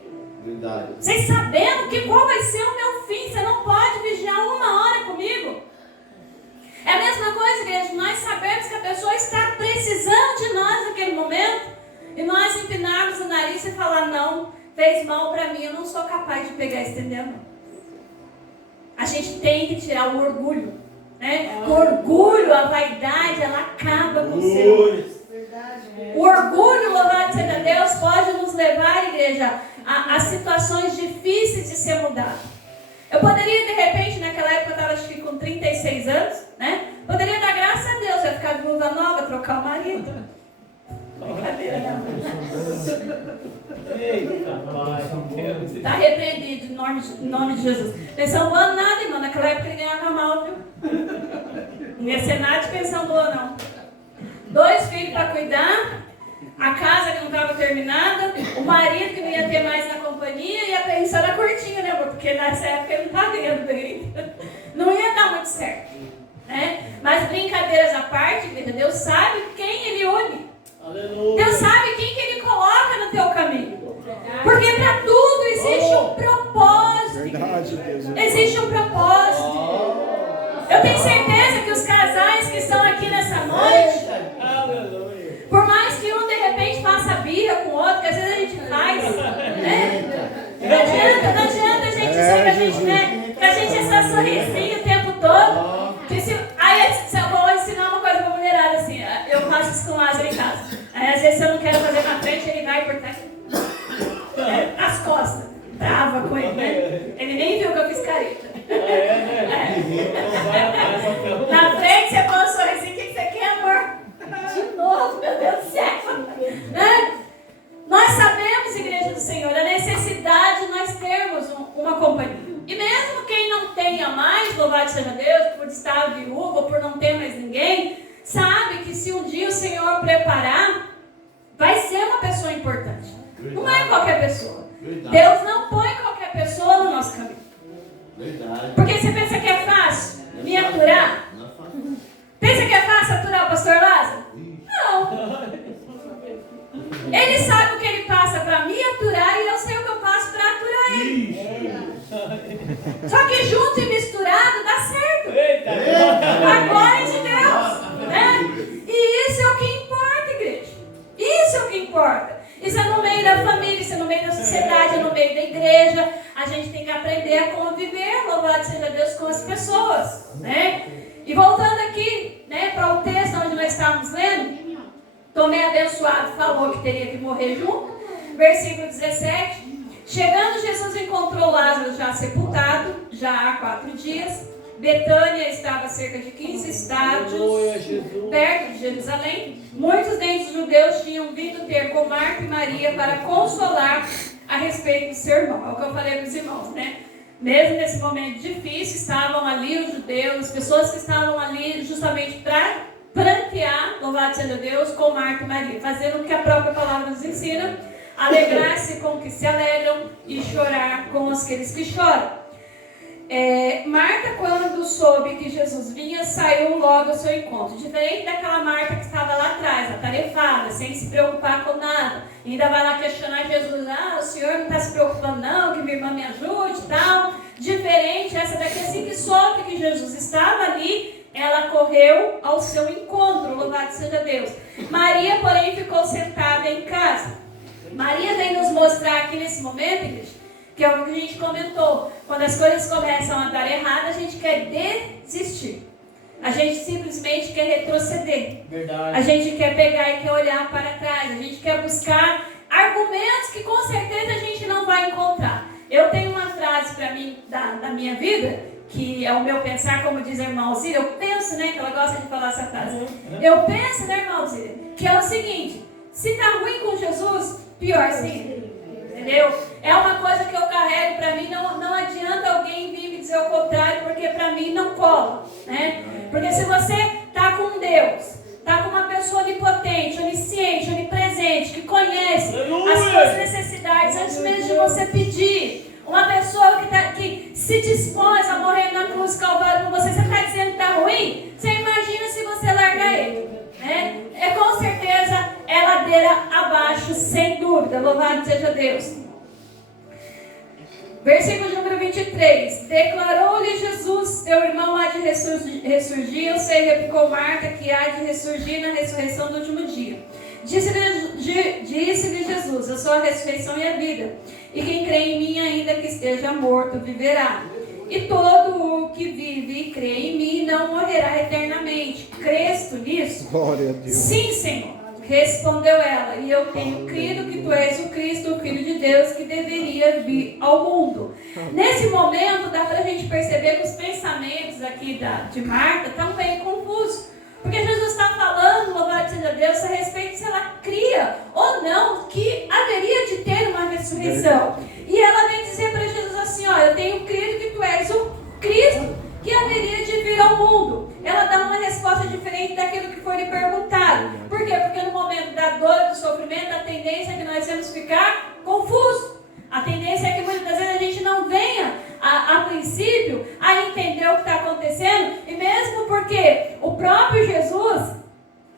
Verdade. Vocês sabendo qual vai ser o meu fim, você não pode vigiar 1 hora comigo? É a mesma coisa, igreja, nós sabemos que a pessoa está precisando de nós naquele momento e nós empinarmos o nariz e falar, não, fez mal para mim, eu não sou capaz de pegar e estender a mão. A gente tem que tirar o orgulho, né? O orgulho, a vaidade, ela acaba com o ser humano. O orgulho, louvado seja Deus, pode nos levar, igreja, a situações difíceis de ser mudado. Eu poderia, de repente, naquela época eu estava acho que com 36 anos, né? Poderia dar graças a Deus, eu ia ficar viúva nova, trocar o marido. Brincadeira, não. Eita, pai. Está repreendido em nome de Jesus. Pensão boa nada, irmão. Naquela época ele ganhava mal, viu? Não ia ser nada de pensão boa, não. 2 filhos para cuidar, a casa que não estava terminada, o marido que não ia ter mais na companhia e a pensão era curtinha, né, amor? Porque nessa época ele não estava ganhando bem. Não ia dar muito certo, né? Mas brincadeiras à parte, Deus sabe quem ele une. Aleluia. Deus sabe quem que ele coloca no teu caminho. Porque para tudo existe um propósito. Verdade, Deus. Existe um propósito. Eu tenho certeza que os casais que estão aqui nessa noite, Aleluia. por mais que um de repente faça birra com o outro, que às vezes a gente faz, né? Não adianta a gente dizer que a gente, né? Que a gente é só sorrisinho o tempo todo. Aí eu vou ensinar uma coisa pra mulherada assim, eu faço isso com o Lázaro em casa. Aí às vezes se eu não quero fazer na frente, ele vai por trás, nas costas, brava com ele, né? Ele nem viu que eu fiz careta. Na frente você põe um sorrisinho, o que você quer, amor? De novo, meu Deus do céu. Né? Nós sabemos, igreja do Senhor, a necessidade de nós termos uma companhia. E mesmo quem não tenha mais, louvado seja Deus, por estar viúvo ou por não ter mais ninguém, sabe que se um dia o Senhor preparar, vai ser uma pessoa importante. Não é qualquer pessoa. Deus não põe qualquer pessoa no nosso caminho. Verdade. Porque você pensa que é fácil me aturar? Pensa que é fácil aturar o pastor Lázaro? Não. Ele sabe o que ele passa para me aturar e eu sei o que eu passo para aturar ele. Só que junto e misturado dá certo. A glória de Deus, né? E isso é o que importa, igreja. Isso é o que importa. Isso é no meio da família, isso é no meio da sociedade, é no meio da igreja. A gente tem que aprender a conviver, louvado seja Deus, com as pessoas, né? E voltando aqui, né, para o texto onde nós estávamos lendo, Tomé abençoado falou que teria que morrer junto. Versículo 17. Chegando, Jesus encontrou Lázaro já sepultado, já há 4 dias. Betânia estava a cerca de 15 estádios perto de Jerusalém. Muitos dentre os judeus tinham vindo ter com Marta e Maria para consolar a respeito do seu irmão. É o que eu falei para os irmãos, né? Mesmo nesse momento difícil, estavam ali os judeus, as pessoas que estavam ali justamente para prantear, louvado seja Deus, com Marta e Maria, fazendo o que a própria palavra nos ensina, alegrar-se com os que se alegram e chorar com aqueles que choram. Marta, quando soube que Jesus vinha, saiu logo ao seu encontro. Diferente daquela Marta que estava lá atrás, atarefada, sem se preocupar com nada. E ainda vai lá questionar Jesus. O senhor não está se preocupando não, que minha irmã me ajude e tal. diferente. Essa daqui, assim que soube que Jesus estava ali, ela correu ao seu encontro, louvado seja Deus. Maria, porém, ficou sentada em casa. Maria vem nos mostrar aqui nesse momento, igreja, que é o que a gente comentou. Quando as coisas começam a dar errado, a gente quer desistir. A gente simplesmente quer retroceder. Verdade. A gente quer pegar e quer olhar para trás. A gente quer buscar argumentos que com certeza a gente não vai encontrar. Eu tenho uma frase para mim da minha vida, que é o meu pensar, como diz a irmã Alzira. Eu penso, né, que ela gosta de falar essa frase. Eu penso, né, irmã Alzira, que é o seguinte: se está ruim com Jesus, pior sim. Entendeu? É uma coisa que eu carrego para mim. Não adianta alguém vir me dizer o contrário, porque para mim não cola, né? Porque se você está com Deus, está com uma pessoa onipotente, onisciente, onipresente, que conhece as suas necessidades antes mesmo de você pedir, uma pessoa que se dispôs a morrer na cruz Calvário por você, você está dizendo que está ruim? Você imagina se você largar ele, né? É com certeza é ladeira abaixo, sem dúvida. Louvado seja Deus. Versículo número 23. Declarou-lhe Jesus: teu irmão há de ressurgir. Eu sei, replicou Marta, que há de ressurgir na ressurreição do último dia. Disse-lhe Jesus: eu sou a ressurreição e a vida. E quem crê em mim, ainda que esteja morto, viverá. E todo o que vive e crê em mim não morrerá eternamente. Crês tu nisso? Glória a Deus. Sim, Senhor. Respondeu ela: e eu tenho crido que tu és o Cristo, o Filho de Deus, que deveria vir ao mundo. Nesse momento, dá para a gente perceber que os pensamentos aqui de Marta estão bem confusos. Porque Jesus está falando, louvado seja Deus, a respeito se ela cria ou não que haveria de ter uma ressurreição. E ela vem dizer para Jesus assim: ó, eu tenho crido que tu és o Cristo, que haveria de vir ao mundo. Ela dá uma resposta diferente daquilo que foi lhe perguntado. Por quê? Porque no momento da dor, do sofrimento, a tendência é que nós vamos ficar confusos. A tendência é que muitas vezes a gente não venha, a princípio, a entender o que está acontecendo. E mesmo porque o próprio Jesus,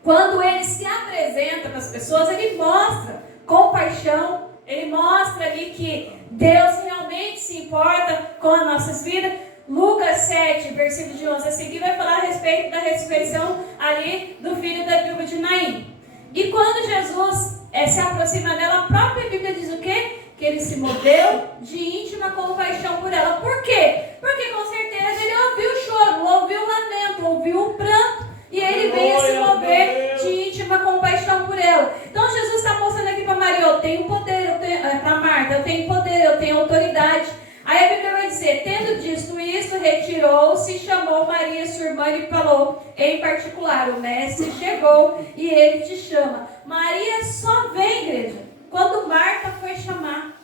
quando ele se apresenta para as pessoas, ele mostra compaixão, ele mostra ali que Deus realmente se importa com as nossas vidas. Lucas 7, versículo de 11 a seguir, vai falar a respeito da ressurreição ali do filho da viúva de Naim. E quando Jesus se aproxima dela, a própria Bíblia diz o quê? Que ele se moveu de íntima compaixão por ela. Por quê? Porque com certeza ele ouviu o choro, ouviu o lamento, ouviu o pranto, e ele veio se mover de íntima compaixão por ela. Então Jesus está mostrando aqui para Maria: eu tenho poder, para Marta, eu tenho poder, eu tenho autoridade. Aí a Bíblia vai dizer: tendo dito isto, retirou-se, chamou Maria, sua irmã, e falou em particular: o mestre chegou e ele te chama. Maria só vem, igreja, quando Marta foi chamar.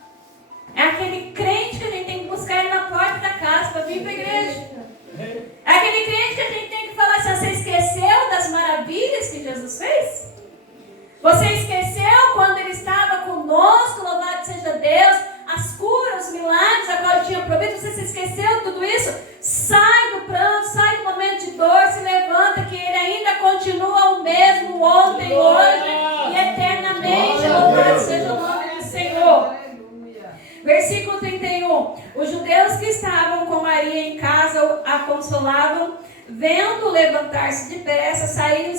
É aquele crente que a gente tem que buscar ele na porta da casa para vir para a igreja. É aquele crente que a gente tem que falar assim: você esqueceu das maravilhas que Jesus fez? Você esqueceu quando ele estava conosco, louvado seja Deus, as curas, os milagres a qual ele tinha provido? Você se esqueceu de tudo isso? Sai do pranto, sai do momento de dor, se levanta, que ele ainda continua o mesmo ontem, hoje e eternamente. Louvado seja o nome do Senhor. Versículo 31. Os judeus que estavam com Maria em casa a consolavam, vendo levantar-se depressa, saíram e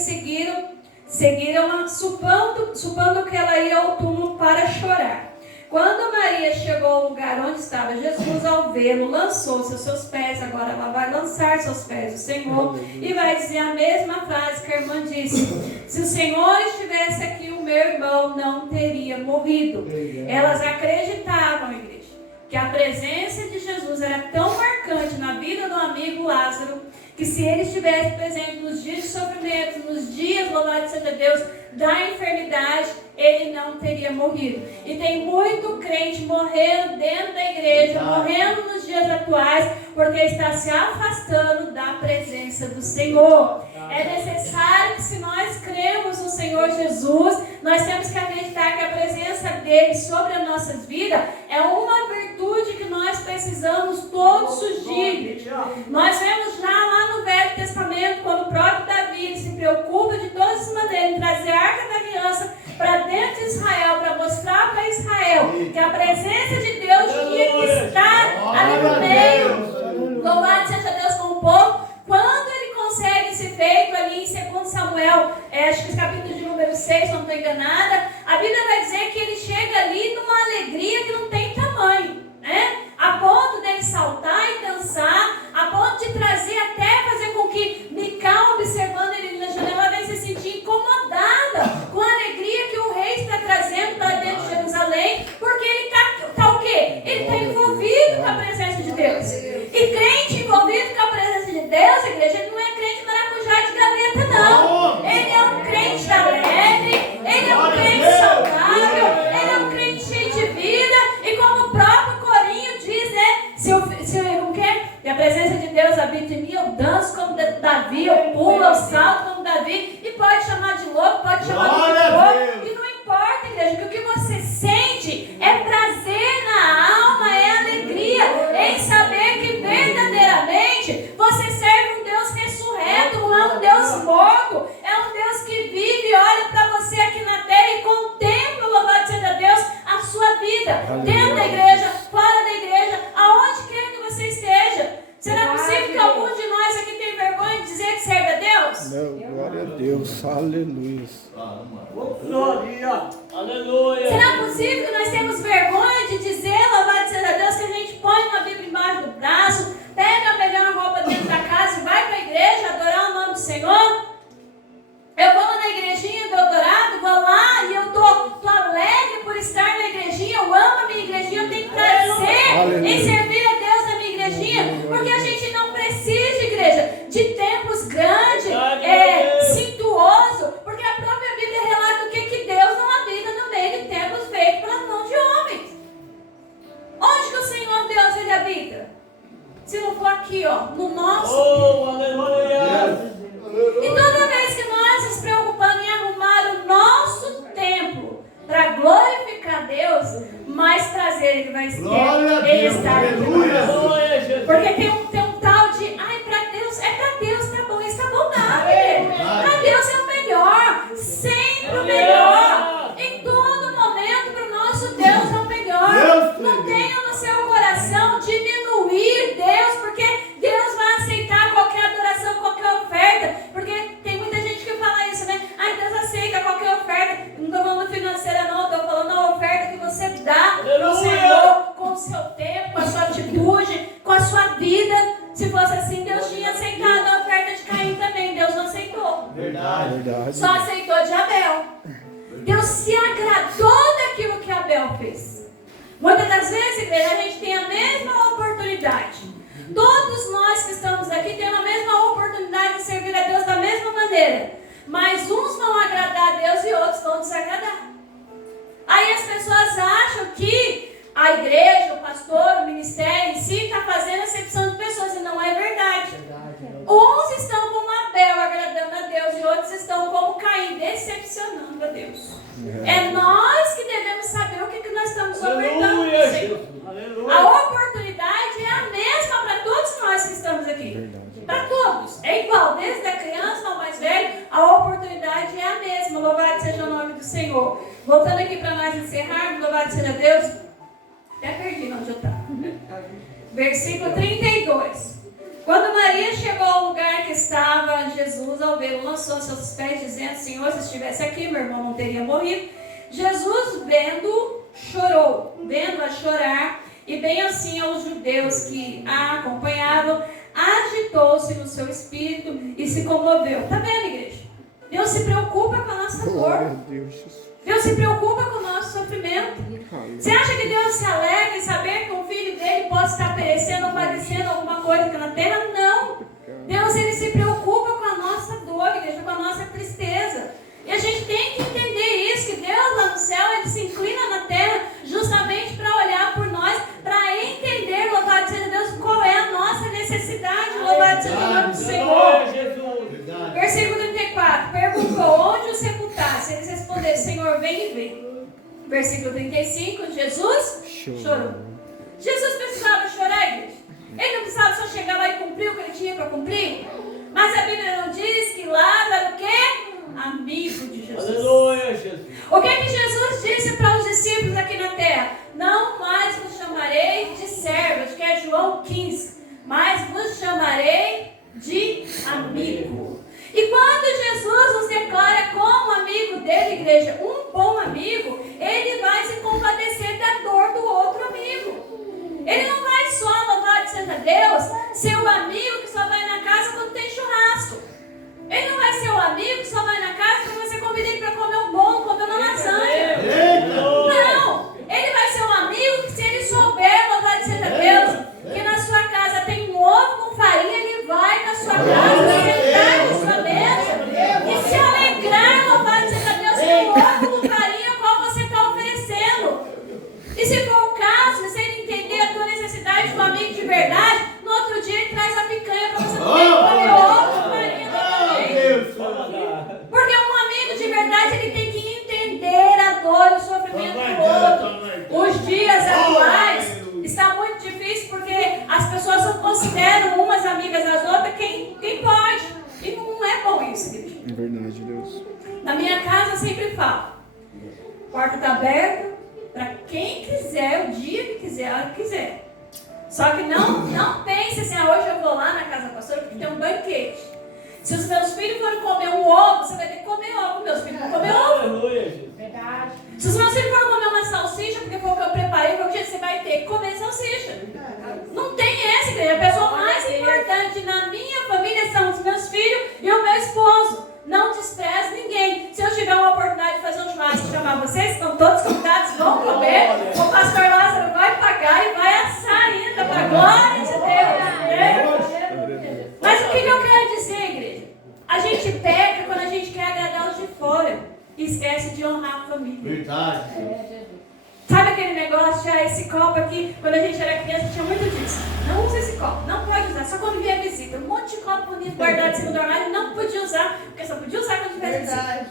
seguiram-a, supondo que ela ia ao túmulo para chorar. Quando Maria chegou ao lugar onde estava Jesus, ao vê-lo, lançou-se aos seus pés. Agora ela vai lançar-se aos pés do Senhor e vai dizer a mesma frase que a irmã disse: se o Senhor estivesse aqui, o meu irmão não teria morrido. Elas acreditavam, igreja, que a presença de Jesus era tão marcante na vida do amigo Lázaro, que se ele estivesse presente nos dias de sofrimento, nos dias, louvado seja Deus, da enfermidade, ele não teria morrido. E tem muito crente morrendo dentro da igreja, morrendo nos dias atuais, porque está se afastando da presença do Senhor. É necessário que, se nós cremos no Senhor Jesus, nós temos que acreditar que a presença dele sobre as nossas vidas é uma virtude que nós precisamos todos os dias. Nós vemos já lá no Velho Testamento, quando o próprio Davi se preocupa de todas as maneiras em trazer a Arca da Aliança para dentro de Israel, para mostrar para Israel que a presença de Deus tinha que estar ali no meio em 2 Samuel, acho que o capítulo de número 6, não estou enganada, a Bíblia vai dizer que ele chega ali numa alegria que não tem tamanho, né? A ponto dele saltar e dançar, a ponto de trazer até fazer com que Mical, observando ele na janela, vai se sentir incomodada com a alegria que o rei está trazendo para dentro de Jerusalém, porque ele está o quê? Ele está envolvido com a presença de Deus. E crente envolvido com a presença de Deus, a igreja, ele não é crente maracujá de gaveta, não. Ele é um crente alegre, ele é um crente saudável, ele é um crente cheio de vida, e como o próprio Corinho diz, né? E a presença de Deus habita em mim, eu danço como Davi, eu pulo, eu salto como Davi, e pode chamar de louco, pode chamar de louco, e não importa, igreja, que o que você sente é prazer na alma, é alegria, em saber que verdadeiramente você serve um Deus ressurreto, não é um Deus morto, é um Deus que vive e olha para você aqui na terra e contempla, louvado seja Deus, a sua vida, dentro da igreja, fora da igreja, aonde quer que você esteja. Será possível que algum de nós aqui tenha vergonha de dizer que serve a Deus? Não, glória a Deus, aleluia. Glória. Aleluia. Será possível que nós temos vergonha de dizer, louvado seja Deus, que a gente põe uma Bíblia embaixo do braço, pega a melhor roupa dentro da casa e vai para a igreja adorar o nome do Senhor? Eu vou na igrejinha do Eldorado, vou lá e eu tô alegre por estar na igrejinha, eu amo a minha igrejinha, eu tenho prazer em servir a Deus na minha igrejinha, porque a gente não precisa, igreja, de templos grandes, cintuoso, porque a própria Bíblia relata o que Deus não habita no meio de templos feitos pelas mãos de homens. Onde que o Senhor Deus ele habita? Se não for aqui, ó, no nosso. Oh, aleluia. E toda vez que nós nos preocupamos em arrumar o nosso templo para glorificar Deus, mais prazer ele vai ter em estar aqui. Porque tem um tal de, ai, para Deus, para Deus tá bom, isso tá bom nada. Para Deus é o melhor, sempre o melhor. Em todo momento, para o nosso Deus é o melhor. Não tenha no seu coração diminuir Deus, porque Deus vai aceitar qualquer adoração, qualquer oferta, porque tem muita gente que fala isso, né? Ai, Deus aceita qualquer oferta. Não estou falando financeira não, estou falando a oferta que você dá ao Senhor, com o seu tempo, com a sua atitude, com a sua vida. Se fosse assim, Deus tinha aceitado a oferta de Caim também. Deus não aceitou. Verdade. Só aceitou de Abel. Deus se agradou daquilo que Abel fez. Muitas das vezes, igreja, a gente tem a mesma oportunidade. Todos nós que estamos aqui temos a mesma oportunidade de servir a Deus da mesma maneira. Mas uns vão agradar a Deus e outros vão desagradar. Aí as pessoas acham que a igreja, o pastor, o ministério em si está fazendo acepção de pessoas, e não é verdade. Uns estão como Abel agradando a Deus e outros estão como Caim decepcionando a Deus. É nós que devemos saber o que nós estamos ofertando ao Senhor. A oportunidade é a mesma para todos nós que estamos aqui. Para todos. É igual, desde a criança ao mais velho, a oportunidade é a mesma. Louvado seja o nome do Senhor. Voltando aqui para nós encerrarmos, louvado seja Deus. Até perdi onde eu estava. Versículo 32. Quando Maria chegou ao lugar que estava Jesus, ao vê-lo, lançou seus pés, dizendo: Senhor, se estivesse aqui, meu irmão não teria morrido. Jesus, vendo-a chorar, e bem assim aos judeus que a acompanhavam, agitou-se no seu espírito e se comoveu. Está vendo, igreja? Deus se preocupa com a nossa dor. Deus se preocupa com o nosso sofrimento. Você acha que Deus se alegra em saber que o filho dele pode estar perecendo ou padecendo alguma coisa aqui na terra? Não. Deus, ele se preocupa com a nossa dor, igreja, com a nossa tristeza. E a gente tem que entender isso, que Deus lá no céu, ele se inclina na terra justamente para olhar por nós, para entender, louvado seja Deus, qual é a nossa necessidade, louvado seja o nome do Senhor. Versículo 34, perguntou: onde o sepultasse? Eles responderam: Senhor, vem e vê. Versículo 35, Jesus chorou. Jesus precisava chorar, igreja? Ele não precisava só chegar lá e cumprir o que ele tinha para cumprir? Mas a Bíblia não diz que Lázaro o quê? Amigo de Jesus. Aleluia, Jesus. O que Jesus disse para os discípulos aqui na terra? Não mais vos chamarei de servos, que é João 15, mas vos chamarei de amigo. E quando igreja. É verdade, Deus. Na minha casa eu sempre falo, a porta está aberta para quem quiser, o dia que quiser, a hora que quiser. Só que não pense assim, hoje eu vou lá na casa da pastora porque tem um banquete. Se os meus filhos forem comer um ovo, você vai ter que comer ovo. Meus filhos vão comer ovo. Aleluia, Jesus. Verdade. Se os meus filhos forem comer uma salsicha, porque foi o que eu preparei, porque você vai ter que comer salsicha. Não tem essa, igreja. A pessoa mais importante na minha família são os meus filhos e o meu esposo. Não despreze ninguém. Se eu tiver uma oportunidade de fazer um churrasco e chamar vocês, estão todos convidados, vão comer. O pastor Lázaro vai pagar e vai assar ainda, para a glória de Deus. Né? Mas o que eu quero dizer, igreja? A gente peca quando a gente quer agradar os de fora e esquece de honrar a família. Verdade. Sabe aquele negócio, esse copo aqui, quando a gente era criança tinha muito disso. Não usa esse copo, não pode usar, só quando vier visita. Um monte de copo bonito guardado em cima do armário, não podia usar, porque só podia usar quando tivesse visita.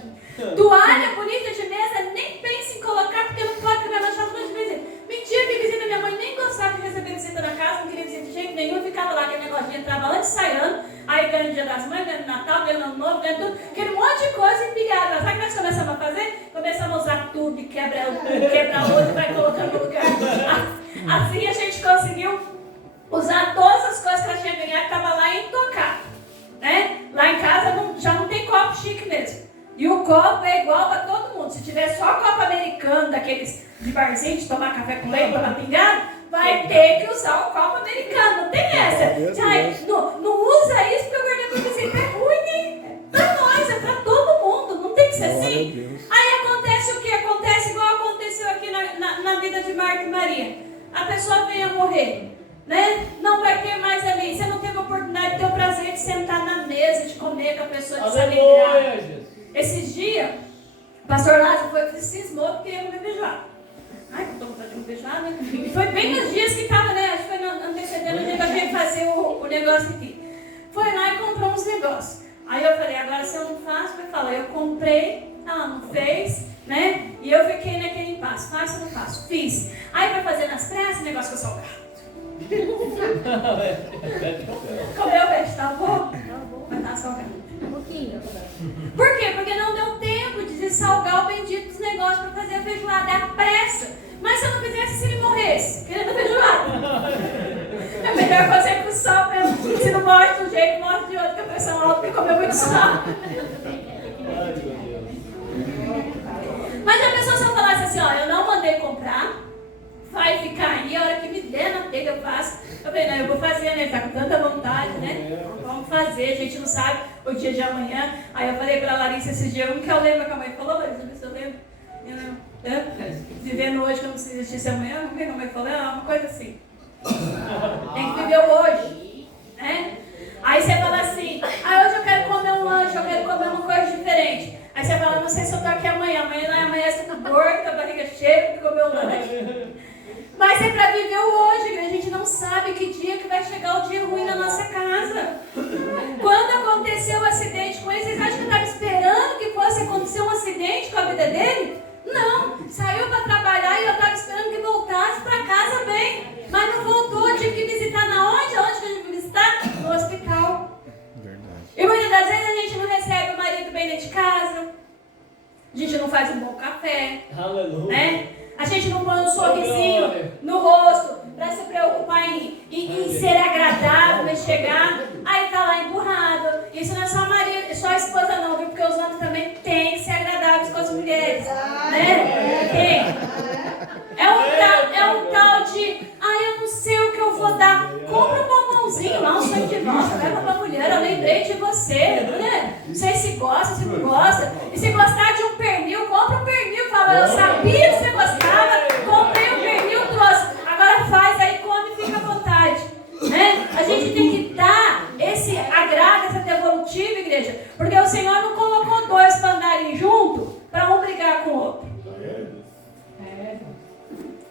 Toalha bonita de mesa, nem pense em colocar, porque não pode ficar manchado quando tiver visita. Mentira que visita, minha mãe nem gostava de receber visita na casa, não queria visita de jeito nenhum, ficava lá, aquele negócio de entrava antes de sair ano, aí ganha o dia das mães, ganha o Natal, ganha o Ano Novo, ganha tudo, aquele monte de coisa empilhada. Sabe o que nós começamos a fazer? Começamos a usar tudo, e quebra outro e vai colocando no lugar. Assim a gente conseguiu usar todas as coisas que ela tinha ganhado, que estava lá intocado. Né? Lá em casa já não tem copo chique mesmo. E o copo é igual para todo mundo. Se tiver só copo americano, daqueles de barzinho, de tomar café com leite para pingado, vai ter que usar o copo americano. Não tem essa. Não usa isso porque eu guardei para você. É ruim, hein? Para nós, é para todo mundo. Não tem que ser assim. Aí acontece o que? Acontece igual aconteceu aqui na vida de Marta e Maria. A pessoa vem a morrer. Né? Não vai ter mais ali. Você não teve a oportunidade de ter o prazer de sentar na mesa, de comer com a pessoa, de se alegrar. Esses dias, o pastor Lázaro se cismou porque ia comer feijoada. Ai, que tô com vontade de comer feijoada, né? E foi bem nos dias que estava, né? Acho que foi antecedendo o dia que eu tinha que fazer o negócio aqui. Foi lá e comprou uns negócios. Aí eu falei, agora se eu não faço, vai falar, eu comprei, ela não fez, né? E eu fiquei naquele impasse, faço ou não faço? Fiz. Aí vai fazer nas pressas, o negócio foi salgado. Comeu peixe, tá bom? Mas tá salgado. Um pouquinho. Por quê? Porque não deu tempo de dessalgar o bendito dos negócios para fazer a feijoada. É a pressa. Mas se eu não fizesse, se ele morresse, querendo feijoada. É melhor fazer com sal mesmo. Se não morre de um jeito, morre de outro, que a pressão alta, porque comeu muito sal. Mas a pessoa só falasse assim, ó, eu não mandei comprar, vai ficar aí, a hora que me der na telha eu faço. Eu falei, não, eu vou fazer, né? Tá com tanta vontade, né? Vamos fazer, a gente não sabe o dia de amanhã. Aí eu falei pra Larissa esses dias, que eu lembro que a mãe falou, Larissa, não sei se eu lembro. Vivendo hoje como se existisse amanhã, não sei como é que falou, é uma coisa assim. Tem que viver o hoje, né? Aí você fala assim, hoje eu quero comer um lanche, eu quero comer uma coisa diferente. Aí você fala, não sei se eu tô aqui amanhã você tá dor, com a barriga cheia, porque comeu um lanche. Mas é para viver o hoje, a gente não sabe que dia que vai chegar o dia ruim na nossa casa. Quando aconteceu o acidente com ele, vocês acham que eu estava esperando que fosse acontecer um acidente com a vida dele? Não, saiu para trabalhar e eu estava esperando que voltasse para casa bem. Mas não voltou, eu tive que visitar na onde? Onde que eu tive que visitar? No hospital. Verdade. E muitas das vezes a gente não recebe o marido bem dentro de casa. A gente não faz um bom café. Aleluia. Né? A gente não põe um sorrisinho no rosto para se preocupar em ser agradável, em chegar. Aí tá lá empurrado. Isso não é só só a esposa não, viu? Porque os homens também têm que ser agradáveis com as mulheres. Né? Tem. É um tal de, eu não sei o que eu vou dar. Compra um bombonzinho lá, um sonho de nossa, leva pra mulher, eu lembrei de você. Né? Não sei se gosta, se não gosta. E se gostar de um pernil, compra um pernil. Fala, eu sabia que você gostava, comprei um pernil, trouxe. Agora faz aí, come e fica à vontade. Né? A gente tem que dar esse agrado, essa devolutiva, igreja, porque o Senhor não colocou dois para andarem junto para um brigar com o outro.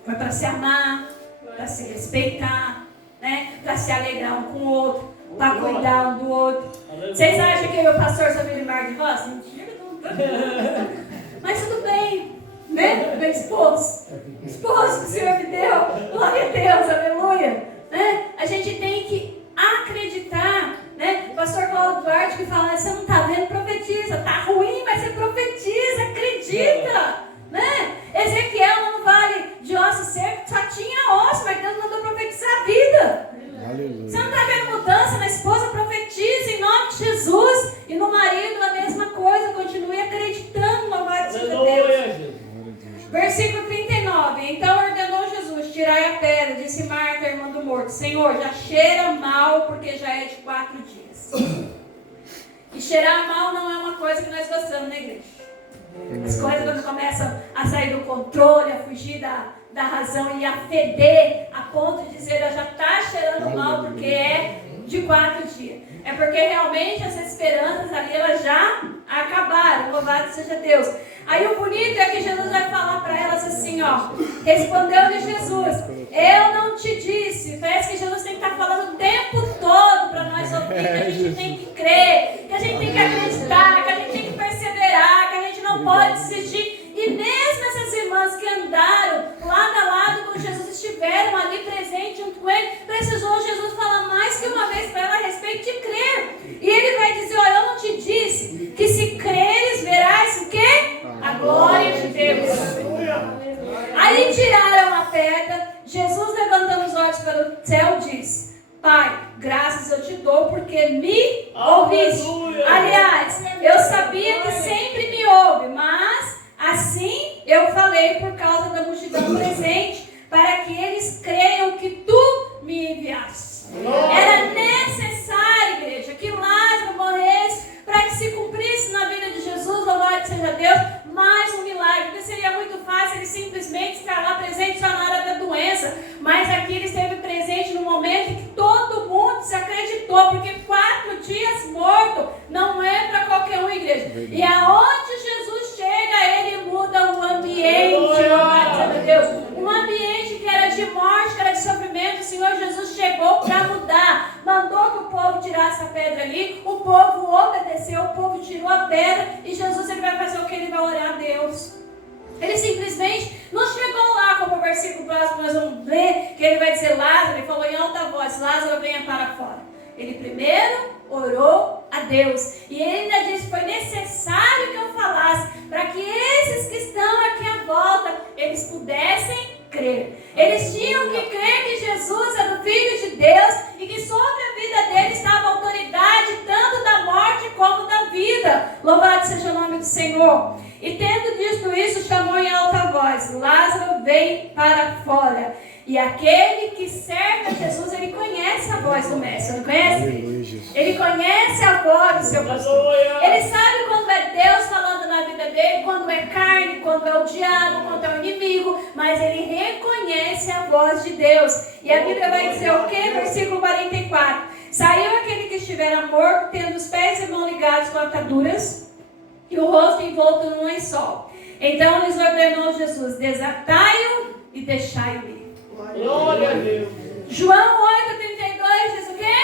Foi para se amar, para se respeitar, né? Para se alegrar um com o outro, para cuidar um do outro. Vocês acham que o pastor sabia de Mar de Roça? Mentira, não. Mas tudo bem, né? Meu esposo que o Senhor me deu, glória a Deus, aleluia. Né? A gente tem que acreditar, né? O pastor Cláudio Duarte que fala, você não está vendo, profetiza. E no marido a mesma coisa, continue acreditando, louvado seja Deus. Aleluia, Jesus. Versículo 39. Então ordenou Jesus: tirai a pedra. Disse Marta, irmã do morto: Senhor, já cheira mal, porque já é de 4 dias. E cheirar mal não é uma coisa que nós gostamos na igreja. As coisas quando começam a sair do controle, a fugir da razão e a feder, a ponto de dizer, já está cheirando mal porque é de 4 dias. É porque realmente essas esperanças ali, elas já acabaram. Louvado seja Deus. Aí o bonito é que Jesus vai falar para elas assim, ó. Respondeu-lhe Jesus: eu não te disse. Parece que Jesus tem que estar falando o tempo todo para nós ouvir, que a gente tem que crer, que a gente tem que acreditar, que a gente tem que perseverar, que a gente não pode desistir. E mesmo essas irmãs que andaram lado a lado com Jesus, estiveram ali presentes junto com ele, precisou Jesus falar mais que uma vez para ela a respeito de crer. E ele vai dizer: olha, eu não te disse que se creres verás o quê? A glória de Deus. Aí tiraram a pedra. Jesus, levantando os olhos para o céu, diz: Pai, graças eu te dou porque me ouviste. Aliás, eu sabia que sempre me ouve, mas assim eu falei por causa da multidão presente, para que eles creiam que tu me enviaste. Era necessário, igreja, que Lázaro morresse para que se cumprisse na vida de Jesus, louvado seja Deus, mais um milagre. Porque seria muito fácil ele simplesmente estar lá presente só na hora da doença. Mas aqui ele esteve presente no momento em que todo mundo se acreditou, porque 4 dias morto não é para qualquer um, igreja. E aonde Jesus chega, ele muda o ambiente, louvado seja Deus. Um ambiente que era de morte, que era de sofrimento, o Senhor Jesus chegou para mudar. Mandou que o povo tirasse a pedra ali, o povo obedeceu, o povo tirou a pedra, e Jesus ele vai fazer o que? Ele vai orar a Deus. Ele simplesmente não chegou lá, como o versículo próximo nós vamos ler, que ele vai dizer: Lázaro, ele falou em alta voz: Lázaro, venha para fora. Ele primeiro orou a Deus, e ele ainda disse: foi necessário que eu falasse, para que esses que estão aqui à volta, eles pudessem crer. Eles tinham que crer que Jesus era o Filho de Deus, e que sobre a vida dele estava a autoridade, tanto da morte como da vida. Louvado seja o nome do Senhor. E tendo dito isso, chamou em alta voz: Lázaro, vem para fora. E aquele que serve a Jesus, ele conhece a voz do mestre, não conhece? Ele conhece a voz do seu pastor. Ele sabe quando é Deus falando na vida dele, quando é carne, quando é o diabo, quando é o inimigo, mas ele reconhece a voz de Deus. E a Bíblia vai dizer o que? Versículo 44. Saiu aquele que estivera morto, tendo os pés e mãos ligados com ataduras, e o rosto envolto num lençol. Então lhes ordenou Jesus: desatai-o e deixai-o ir. Glória a Deus. João 8,32 diz o quê?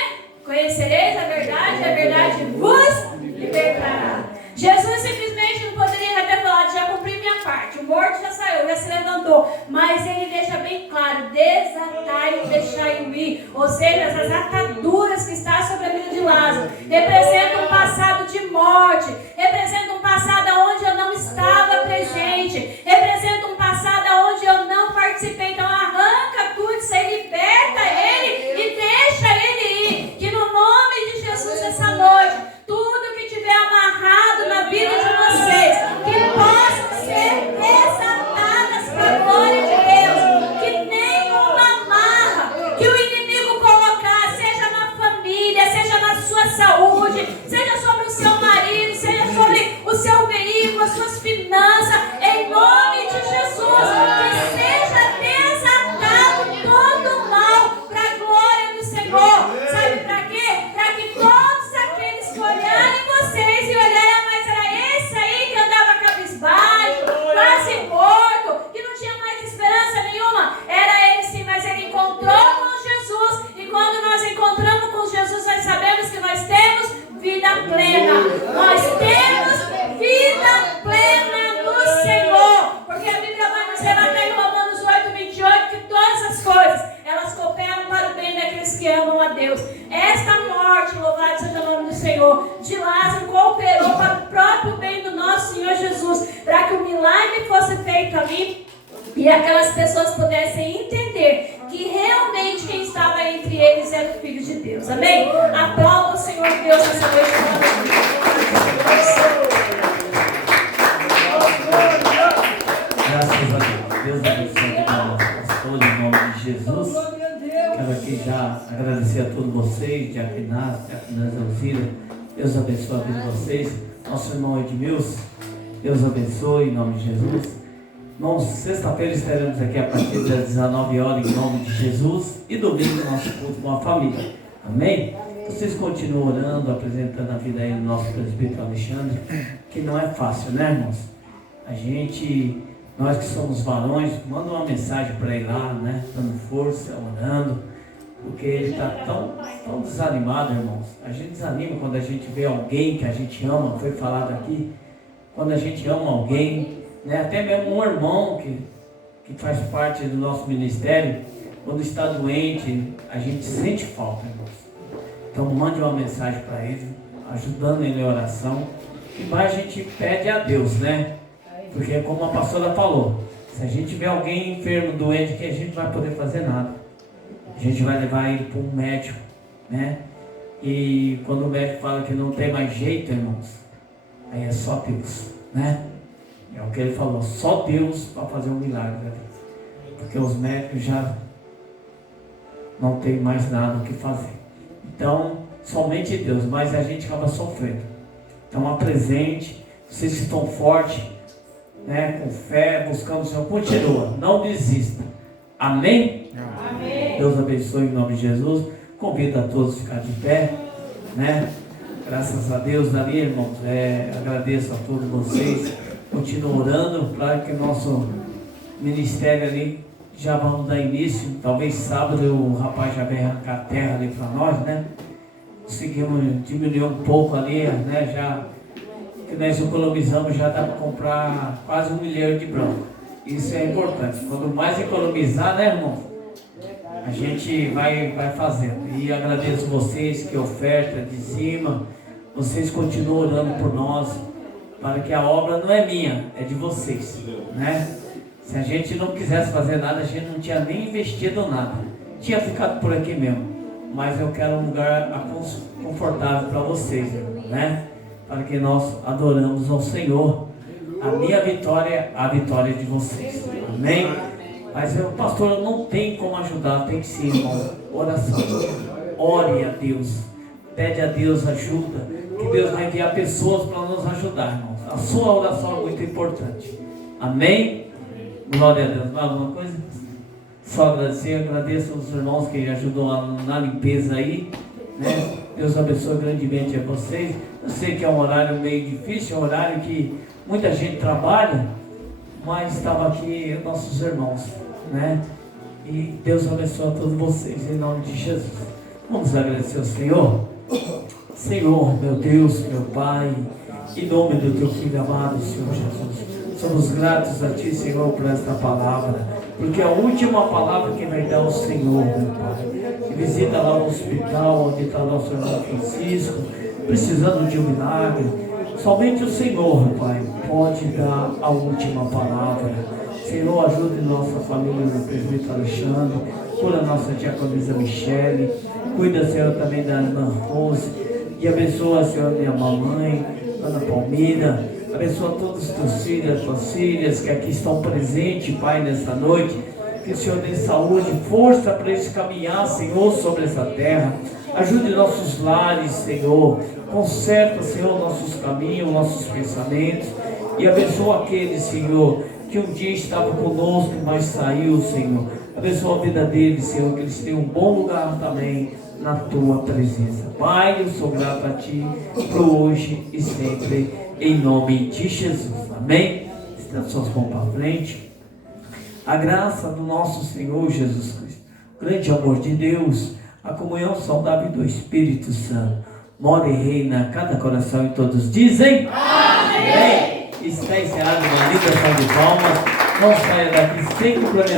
Conhecereis a verdade vos libertará. Jesus simplesmente não poderia ter falado: já cumpri minha parte, o morto já saiu, já se levantou. Mas ele deixa bem claro: desatai-o, deixai-o ir. Ou seja, essas ataduras que estão sobre a vida de Lázaro representam um passado de morte, representam um passado onde eu não estava presente, representam um passado onde eu não participei. Então arranca tudo isso aí, liberta ele e deixa ele ir. Que no nome de Jesus essa noite, tudo que tiver amarrado na vida de vocês, que possam ser desatadas para a glória de Deus. Que nenhuma amarra que o inimigo colocar, seja na família, seja na sua saúde, seja sobre o seu marido, seja sobre o seu veículo, as suas finanças, em nome de Jesus, que seja desatado todo o mal para a glória do Senhor. Sabe para quê? Para que todos aqueles que olharem vocês e olharem: mas era esse aí que andava cabisbaixo, quase morto, que não tinha mais esperança nenhuma. Era ele sim, mas ele encontrou com Jesus. E quando nós encontramos com Jesus, nós sabemos que nós temos vida plena. Nós temos vida plena no Senhor. Porque a Bíblia vai nos relatar em Romanos 8,28 que todas as coisas, elas cooperam para o bem daqueles que amam a Deus. Esta morte, louvado seja o nome do Senhor, de Lázaro, cooperou para o próprio bem do nosso Senhor Jesus, para que o milagre fosse feito ali e aquelas pessoas pudessem entender que realmente quem estava entre eles era o Filho de Deus. Amém? Aplauda o Senhor Deus nessa noite. Diaconás, Elzira. Deus abençoe a vida de vocês. Nosso irmão Edmilson, Deus abençoe em nome de Jesus. Irmãos, sexta-feira estaremos aqui a partir das 19 horas em nome de Jesus. E domingo nosso culto com a família. Amém? Vocês continuam orando, apresentando a vida aí do nosso presbítero Alexandre, que não é fácil, né, irmãos? Nós que somos varões, manda uma mensagem para ele lá, né? Dando força, orando, porque ele está tão desanimado, irmãos. A gente desanima quando a gente vê alguém que a gente ama, foi falado aqui, quando a gente ama alguém, né? Até mesmo um irmão que faz parte do nosso ministério, quando está doente, a gente sente falta, irmãos. Então mande uma mensagem para ele, ajudando ele em oração, e mais a gente pede a Deus, né? Porque como a pastora falou, se a gente vê alguém enfermo, doente, que a gente não vai poder fazer nada. A gente vai levar ele para um médico, né? E quando o médico fala que não tem mais jeito, irmãos, aí é só Deus, né? É o que ele falou, só Deus para fazer um milagre, né? Porque os médicos já não tem mais nada o que fazer. Então, somente Deus, mas a gente acaba sofrendo. Então apresente, vocês que estão fortes, né, com fé, buscando o Senhor, continua, não desista. Amém? Amém. Deus abençoe em nome de Jesus. Convido a todos a ficar de pé, né? Graças a Deus, ali, irmãos, agradeço a todos vocês. Continuo orando para que o nosso ministério ali já vamos dar início. Talvez sábado o rapaz já venha arrancar a terra ali para nós, né? Conseguimos diminuir um pouco ali, né? Já que nós economizamos, já dá para comprar quase 1 milhão de branco. Isso é importante. Quanto mais economizar, né, irmão? A gente vai fazendo. E agradeço vocês que oferta de cima. Vocês continuam orando por nós, para que a obra não é minha, é de vocês, né? Se a gente não quisesse fazer nada, a gente não tinha nem investido nada. Tinha ficado por aqui mesmo. Mas eu quero um lugar confortável para vocês, né? Para que nós adoramos ao Senhor. A minha vitória, a vitória de vocês. Amém? Mas o pastor não tem como ajudar, tem que ser, irmão. Oração. Ore a Deus. Pede a Deus ajuda. Que Deus vai enviar pessoas para nos ajudar, irmãos. A sua oração é muito importante. Amém? Glória a Deus. Mais alguma coisa? Só agradecer, agradeço aos irmãos que ajudam na limpeza aí, né? Deus abençoe grandemente a vocês. Eu sei que é um horário meio difícil, é um horário que muita gente trabalha, mas estava aqui nossos irmãos, né? E Deus abençoe a todos vocês, em nome de Jesus. Vamos agradecer ao Senhor. Senhor, meu Deus, meu Pai, em nome do Teu Filho amado, Senhor Jesus. Somos gratos a Ti, Senhor, por esta palavra, porque a última palavra que vai dar ao Senhor, meu Pai. Que visita lá no hospital, onde está nosso irmão Francisco, precisando de um milagre. Somente o Senhor, Pai, pode dar a última palavra. Senhor, ajude nossa família no presbítero Alexandre, cura a nossa diaconisa Michele, cuida, Senhor, também da irmã Rose, e abençoa, Senhor, minha mamãe, Ana Palmira. Abençoa todos os teus filhos, tuas filhas que aqui estão presentes, Pai, nessa noite. Que o Senhor dê saúde, força para eles caminhar, Senhor, sobre essa terra. Ajude nossos lares, Senhor. Conserta, Senhor, nossos caminhos, nossos pensamentos. E abençoa aqueles, Senhor, que um dia estava conosco, mas saiu, Senhor. Abençoa a vida deles, Senhor, que eles tenham um bom lugar também na Tua presença. Pai, eu sou grato a Ti, por hoje e sempre, em nome de Jesus. Amém? Estenda suas mãos para frente. A graça do nosso Senhor Jesus Cristo, o grande amor de Deus, a comunhão saudável do Espírito Santo, mora e reina a cada coração e todos dizem amém. Está encerrado uma linda salva de palmas. Não saia daqui sem complementar.